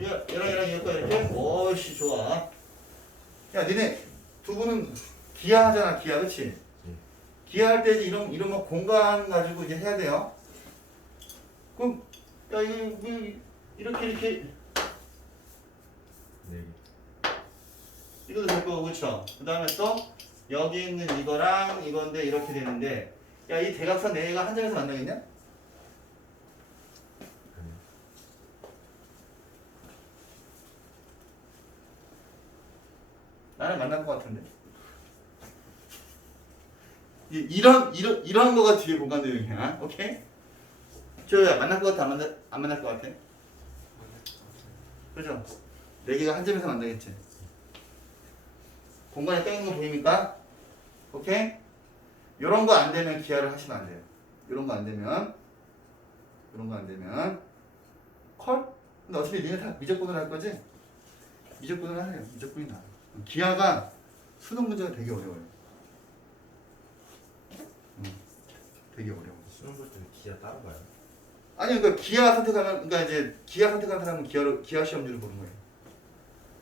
얘랑 얘가 이렇게. 오씨 좋아. 야 니네 두 분은 기하하잖아 기하 그치? 기하할 때 이런 거 공간 가지고 이제 해야 돼요. 그럼 야 이렇게 네. 이것도 될 거고 그쵸? 그 다음에 또 여기 있는 이거랑 이건데 이렇게 되는데 야 이 대각선 4개가 한 점에서 만나겠냐? 나는 만날 것 같은데. 이런 거가 뒤에 공간 대용이야. 오케이? 저야 만날 것 같아? 안 만날 것 같아? 그죠? 4개가 한 점에서 만나겠지. 공간에 떠 있는 거 보입니까? 오케이? 요런 거 안 되면 기하를 하시면 안 돼요. 요런 거 안 되면 컬? 근데 어차피 니네 다 미적분을 할 거지? 미적분을 하세요. 미적분이 나아. 기하가 수능 문제가 되게 어려워요. 되게 어려워. 수능 볼 때는 기하 따로 봐요? 아니 그러니까 기하 선택하면 그러니까 이제 기하 선택한 사람은 기하 시험지를 보는 거예요.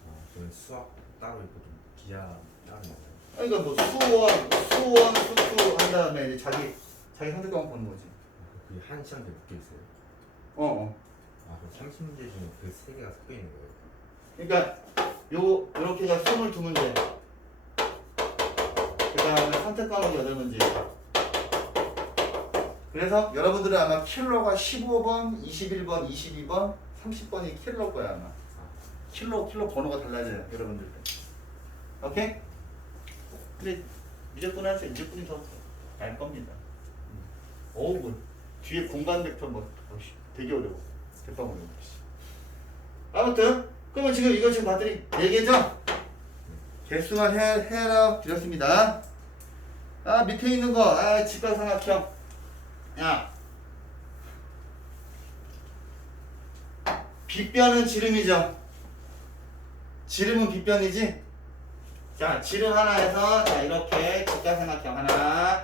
아, 저는 수학 따로 있고 좀 기하 따로 있어요. 그러니까 뭐 수원 수투 한 다음에 이제 자기 선택 과목 보는 거지. 그게 한 시간에 묶여 있어요? 어. 아, 그럼 30문제 중에 그 3개가 섞여 있는 거예요? 그러니까 요렇게가 22문제. 그 다음에 선택 과목이 8문제. 그래서 여러분들은 아마 킬로가 15번, 21번, 22번, 30번이 킬로 거야 아마. 킬로 번호가 달라져요 여러분들. 오케이? 근데 미적분 하세요. 미적분이 더 알 겁니다. 어우 뭐 뒤에 공간 벡터 뭐 되게 어려워. 대빵 어려워. 아무튼 그러면 지금 이거 지금 봤더니 4개죠? 개수만 해라 드렸습니다. 아 밑에 있는 거 직각삼각형. 야 빗변은 지름이죠. 지름은 빗변이지. 자 지름 하나에서 자 이렇게 직각삼각형 하나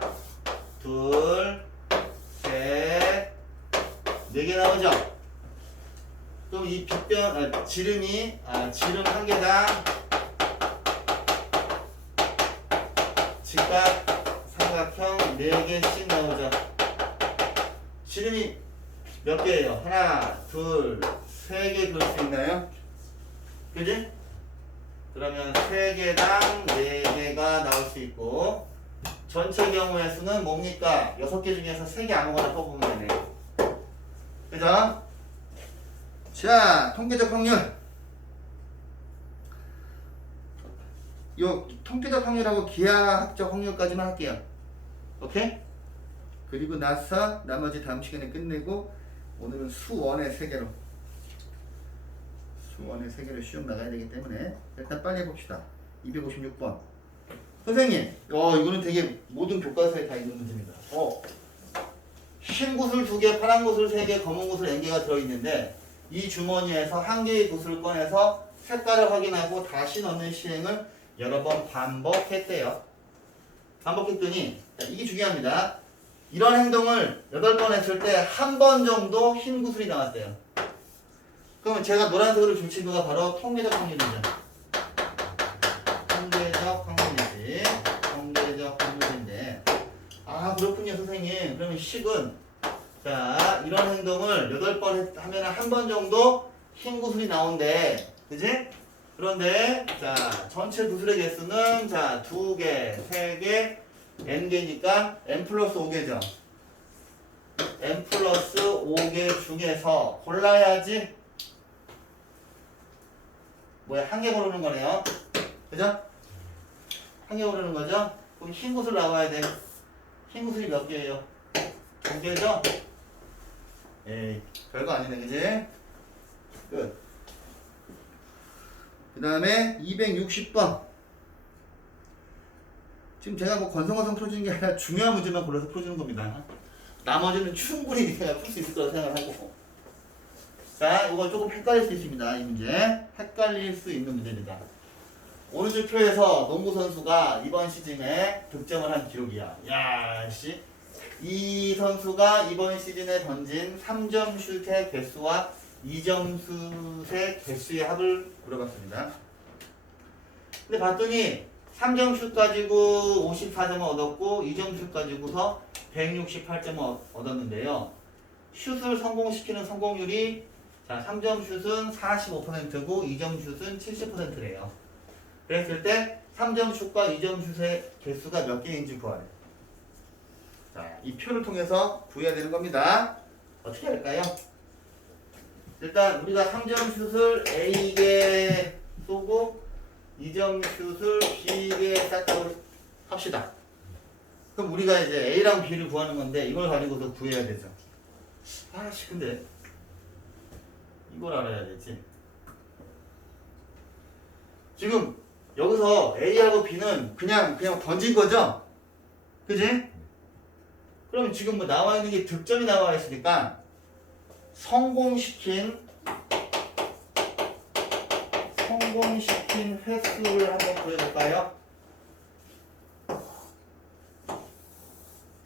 둘 셋 4개 나오죠. 그럼 이 빗변 지름이 지름 한 개당 직각삼각형 4개씩 나오죠. 지름이 몇 개예요? 하나, 둘, 3개 그릴 수 있나요? 그지? 그러면 3개당 4개가 나올 수 있고 전체 경우의 수는 뭡니까? 6개 중에서 3개 아무거나 뽑으면 되네요. 그죠? 자, 통계적 확률. 요 통계적 확률하고 기하학적 확률까지만 할게요. 오케이? 그리고 나서 나머지 다음 시간에 끝내고 오늘은 수원의 세계로 시험 나가야 되기 때문에 일단 빨리 해봅시다. 256번 선생님 이거는 되게 모든 교과서에 다 있는 문제입니다. 흰 구슬 2개, 파란 구슬 3개, 검은 구슬 N개가 들어있는데 이 주머니에서 한 개의 구슬을 꺼내서 색깔을 확인하고 다시 넣는 시행을 여러 번 반복했대요. 반복했더니 이게 중요합니다. 이런 행동을 8번 했을 때 한 번 정도 흰 구슬이 나왔대요. 그러면 제가 노란색으로 줄친 거가 바로 통계적 확률이죠. 그지? 그러면 식은 자 이런 행동을 8번 하면 한 번 정도 흰 구슬이 나온대. 그지? 그런데 자 전체 구슬의 개수는 자 2개, 3개, n개니까 n 플러스 5개죠. n 플러스 5개 중에서 골라야지. 뭐야, 한 개 고르는 거네요. 그죠? 한 개 고르는 거죠? 그럼 흰 구슬 나와야 돼. 흰 구슬이 몇 개예요? 2개죠? 에이, 별거 아니네, 그지? 끝. 그 다음에 260번. 지금 제가 뭐 건성건성 풀어주는 게 아니라 중요한 문제만 골라서 풀어주는 겁니다. 나머지는 충분히 제가 풀 수 있을 거라고 생각하고. 자, 이거 조금 헷갈릴 수 있습니다. 이 문제. 헷갈릴 수 있는 문제입니다. 오른쪽 표에서 농구 선수가 이번 시즌에 득점을 한 기록이야. 야, 씨. 이 선수가 이번 시즌에 던진 3점 슛의 개수와 2점 슛의 개수의 합을 물어봤습니다. 근데 봤더니 3점 슛 가지고 54점을 얻었고 2점 슛 가지고서 168점을 얻었는데요. 슛을 성공시키는 성공률이 자, 3점 슛은 45%고 2점 슛은 70%래요. 그랬을 때 3점 슛과 2점 슛의 개수가 몇 개인지 구하래. 자, 이 표를 통해서 구해야 되는 겁니다. 어떻게 할까요? 일단 우리가 3점 슛을 A개 쏘고 2점 슛을 B개 쐈다고 합시다. 그럼 우리가 이제 A랑 B를 구하는 건데 이걸 가지고서 구해야 되죠. 아씨, 근데 이걸 알아야 되지. 지금 여기서 A하고 B는 그냥 던진 거죠? 그지? 그럼 지금 뭐 나와 있는 게 득점이 나와 있으니까 성공시킨 횟수를 한번 구해볼까요?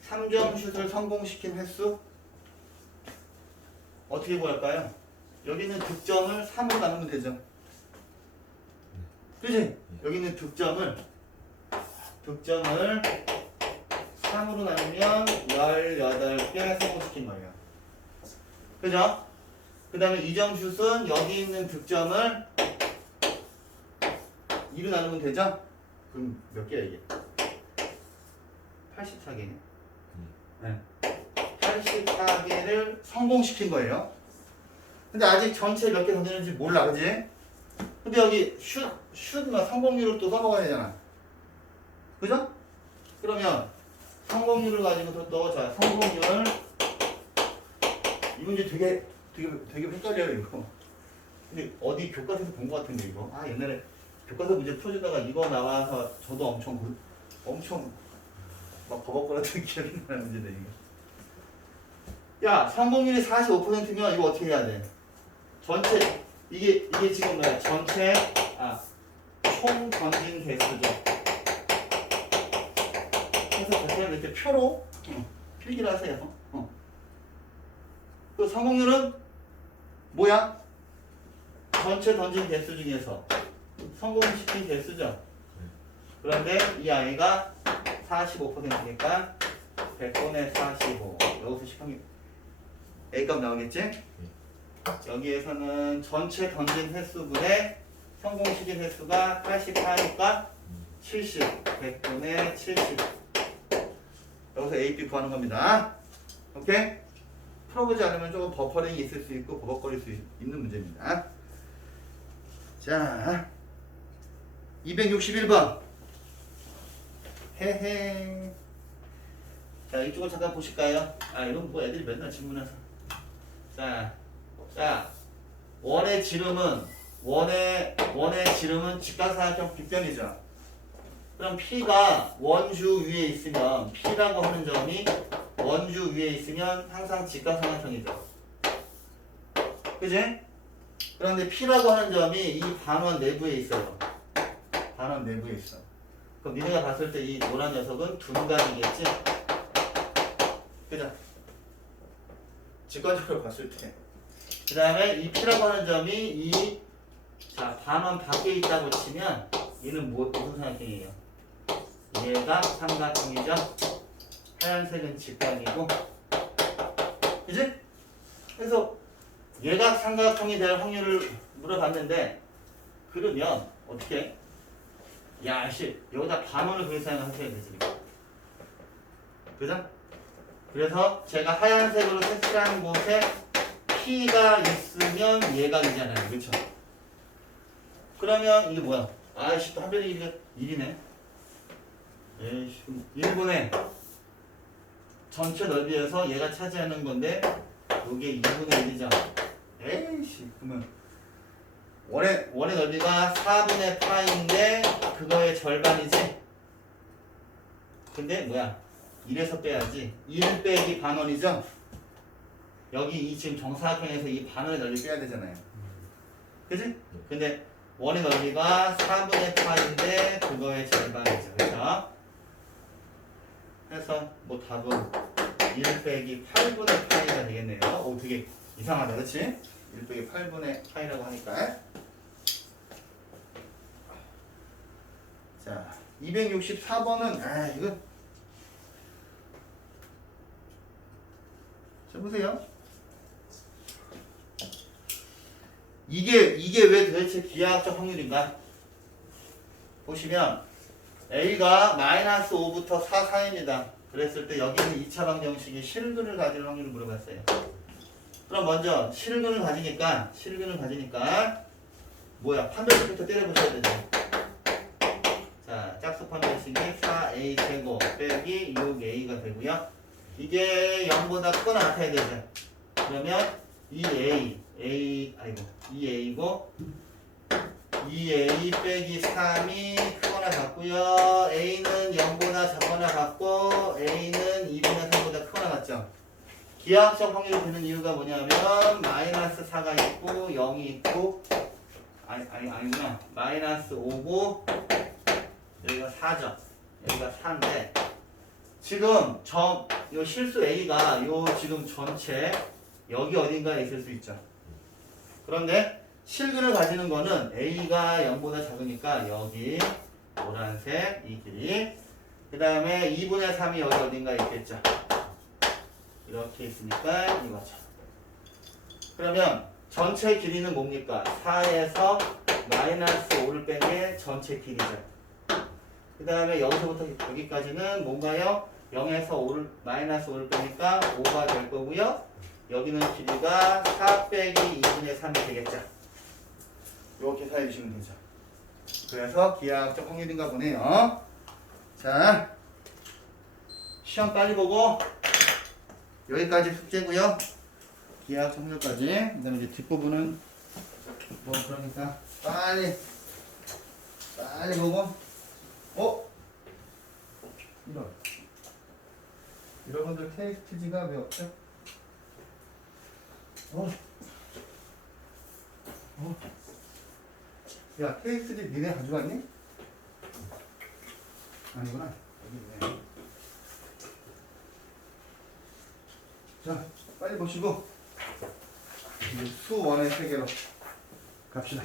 3점 슛을 성공시킨 횟수 어떻게 구할까요? 여기는 득점을 3으로 나누면 되죠. 그치? 여기는 득점을 3으로 나누면 18개 성공시킨 거예요. 그죠? 그 다음에 2점 슛은 여기 있는 득점을 2로 나누면 되죠? 그럼 몇 개야 이게? 84개네. 네. 84개를 성공시킨 거예요. 근데 아직 전체 몇 개 던지는지 몰라, 그지? 근데 여기 슛 성공률을 또 써먹어야 되잖아. 그죠? 그러면 성공률을 가지고 또 자, 성공률을 이 문제 되게 헷갈려요, 이거. 근데 어디 교과서에서 본 것 같은데, 이거. 아, 옛날에 교과서 문제 풀어주다가 이거 나와서 저도 엄청 막 버벅거렸던 기억이 나는 문제다, 이거. 야, 성공률이 45%면 이거 어떻게 해야 돼? 전체, 이게 지금 뭐야? 전체, 총 던진 개수죠. 그래서 그냥 이렇게 표로 필기를 하세요. 그 성공률은 뭐야? 전체 던진 개수 중에서 성공시킨 개수죠. 그런데 이 아이가 45%니까 100분의 45. 여기서 시간이 A값 나오겠지? 여기에서는 전체 던진 횟수분의 성공시킨 횟수가 84니까 70. 100분의 70. 여기서 A, B 구하는 겁니다. 오케이? 풀어보지 않으면 조금 버퍼링이 있을 수 있고 버벅거릴 수 있는 문제입니다. 자, 261번. 헤헤. 자, 이쪽을 잠깐 보실까요? 이런 뭐 애들이 맨날 질문해서. 자, 원의 지름은 직각삼각형 빗변이죠. 그럼 P가 원주 위에 있으면 P라고 하는 점이 원주 위에 있으면 항상 직각삼각형이죠. 그지? 그런데 P라고 하는 점이 이 반원 내부에 있어요. 반원 내부에 있어. 그럼 니네가 봤을 때 이 노란 녀석은 둔간이겠지? 그죠? 직관적으로 봤을 때. 그 다음에 이 P라고 하는 점이 이 반원 밖에 있다고 치면 얘는 무슨 삼각형이에요? 얘가 삼각형이죠? 하얀색은 직각이고, 그지? 그래서 예각 삼각형이 될 확률을 물어봤는데, 그러면 어떻게? 야, 씨, 여기다 반원을 그리사용을 하셔야 되지. 그죠? 그래서 제가 하얀색으로 색칠한 곳에 P가 있으면 예각이잖아요. 그쵸? 그러면 이게 뭐야? 아이씨, 또 한변의 길이가 1이네. 에이씨, 1분의 전체 넓이에서 얘가 차지하는 건데, 이게 2분의 1이죠. 에이씨, 그러면 원의 넓이가 4분의 파인데, 그거의 절반이지? 근데 뭐야? 1에서 빼야지. 1 빼기 반원이죠? 여기 이 지금 정사각형에서 이 반원의 넓이 빼야 되잖아요. 그지? 근데 원의 넓이가 4분의 파인데 그거의 절반이죠. 그렇죠? 그래서 뭐 답은 1 빼기 8분의 파이가 되겠네요. 오, 되게 이상하다. 그렇지? 1 빼기 8분의 파이라고 하니까. 자, 264번은 이거 자, 보세요. 이게 왜 도대체 기하학적 확률인가? 보시면 A가 마이너스 5부터 4 사이입니다. 그랬을 때 여기는 2차 방정식이 실근을 가질 확률을 물어봤어요. 그럼 먼저 실근을 가지니까 뭐야? 판별식부터 때려보셔야 되죠. 자, 짝수 판별식이 4A 제곱 빼기 6A가 되고요. 이게 0보다 크거나 같아야 되죠. 그러면 2A고 2A 빼기 3이 크거나 같고요. A는 0보다 작거나 같고 A는 2분의 3보다 크거나 같죠. 기하학적 확률이 되는 이유가 뭐냐면 마이너스 4가 있고 0이 있고 아니구나. 마이너스 5고 여기가 4죠. 여기가 4인데 지금 요 실수 A가 요 지금 전체 여기 어딘가에 있을 수 있죠. 그런데 실근을 가지는 거는 A가 0보다 작으니까 여기 노란색 이 길이, 그 다음에 2분의 3이 여기 어딘가에 있겠죠. 이렇게 있으니까 이거죠. 그러면 전체 길이는 뭡니까? 4에서 마이너스 5를 빼게 전체 길이죠. 그 다음에 여기서부터 여기까지는 뭔가요? 0에서 5를 마이너스 5를 빼니까 5가 될 거고요. 여기는 길이가 4 빼기 2분의 3이 되겠죠. 이렇게 사해 주시면 되죠. 그래서 기하학적 확률인가 보네요. 자, 시험 빨리 보고 여기까지 숙제고요. 기하학적 확률까지. 그다음에 이제 뒷부분은 뭐 그러니까 빨리 보고. 여러분들 테스트지가 왜 없죠? 야, 테스트지 니네 가져왔니? 아니구나. 여기 있네. 자, 빨리 보시고 이제 수 원의 세계로 갑시다.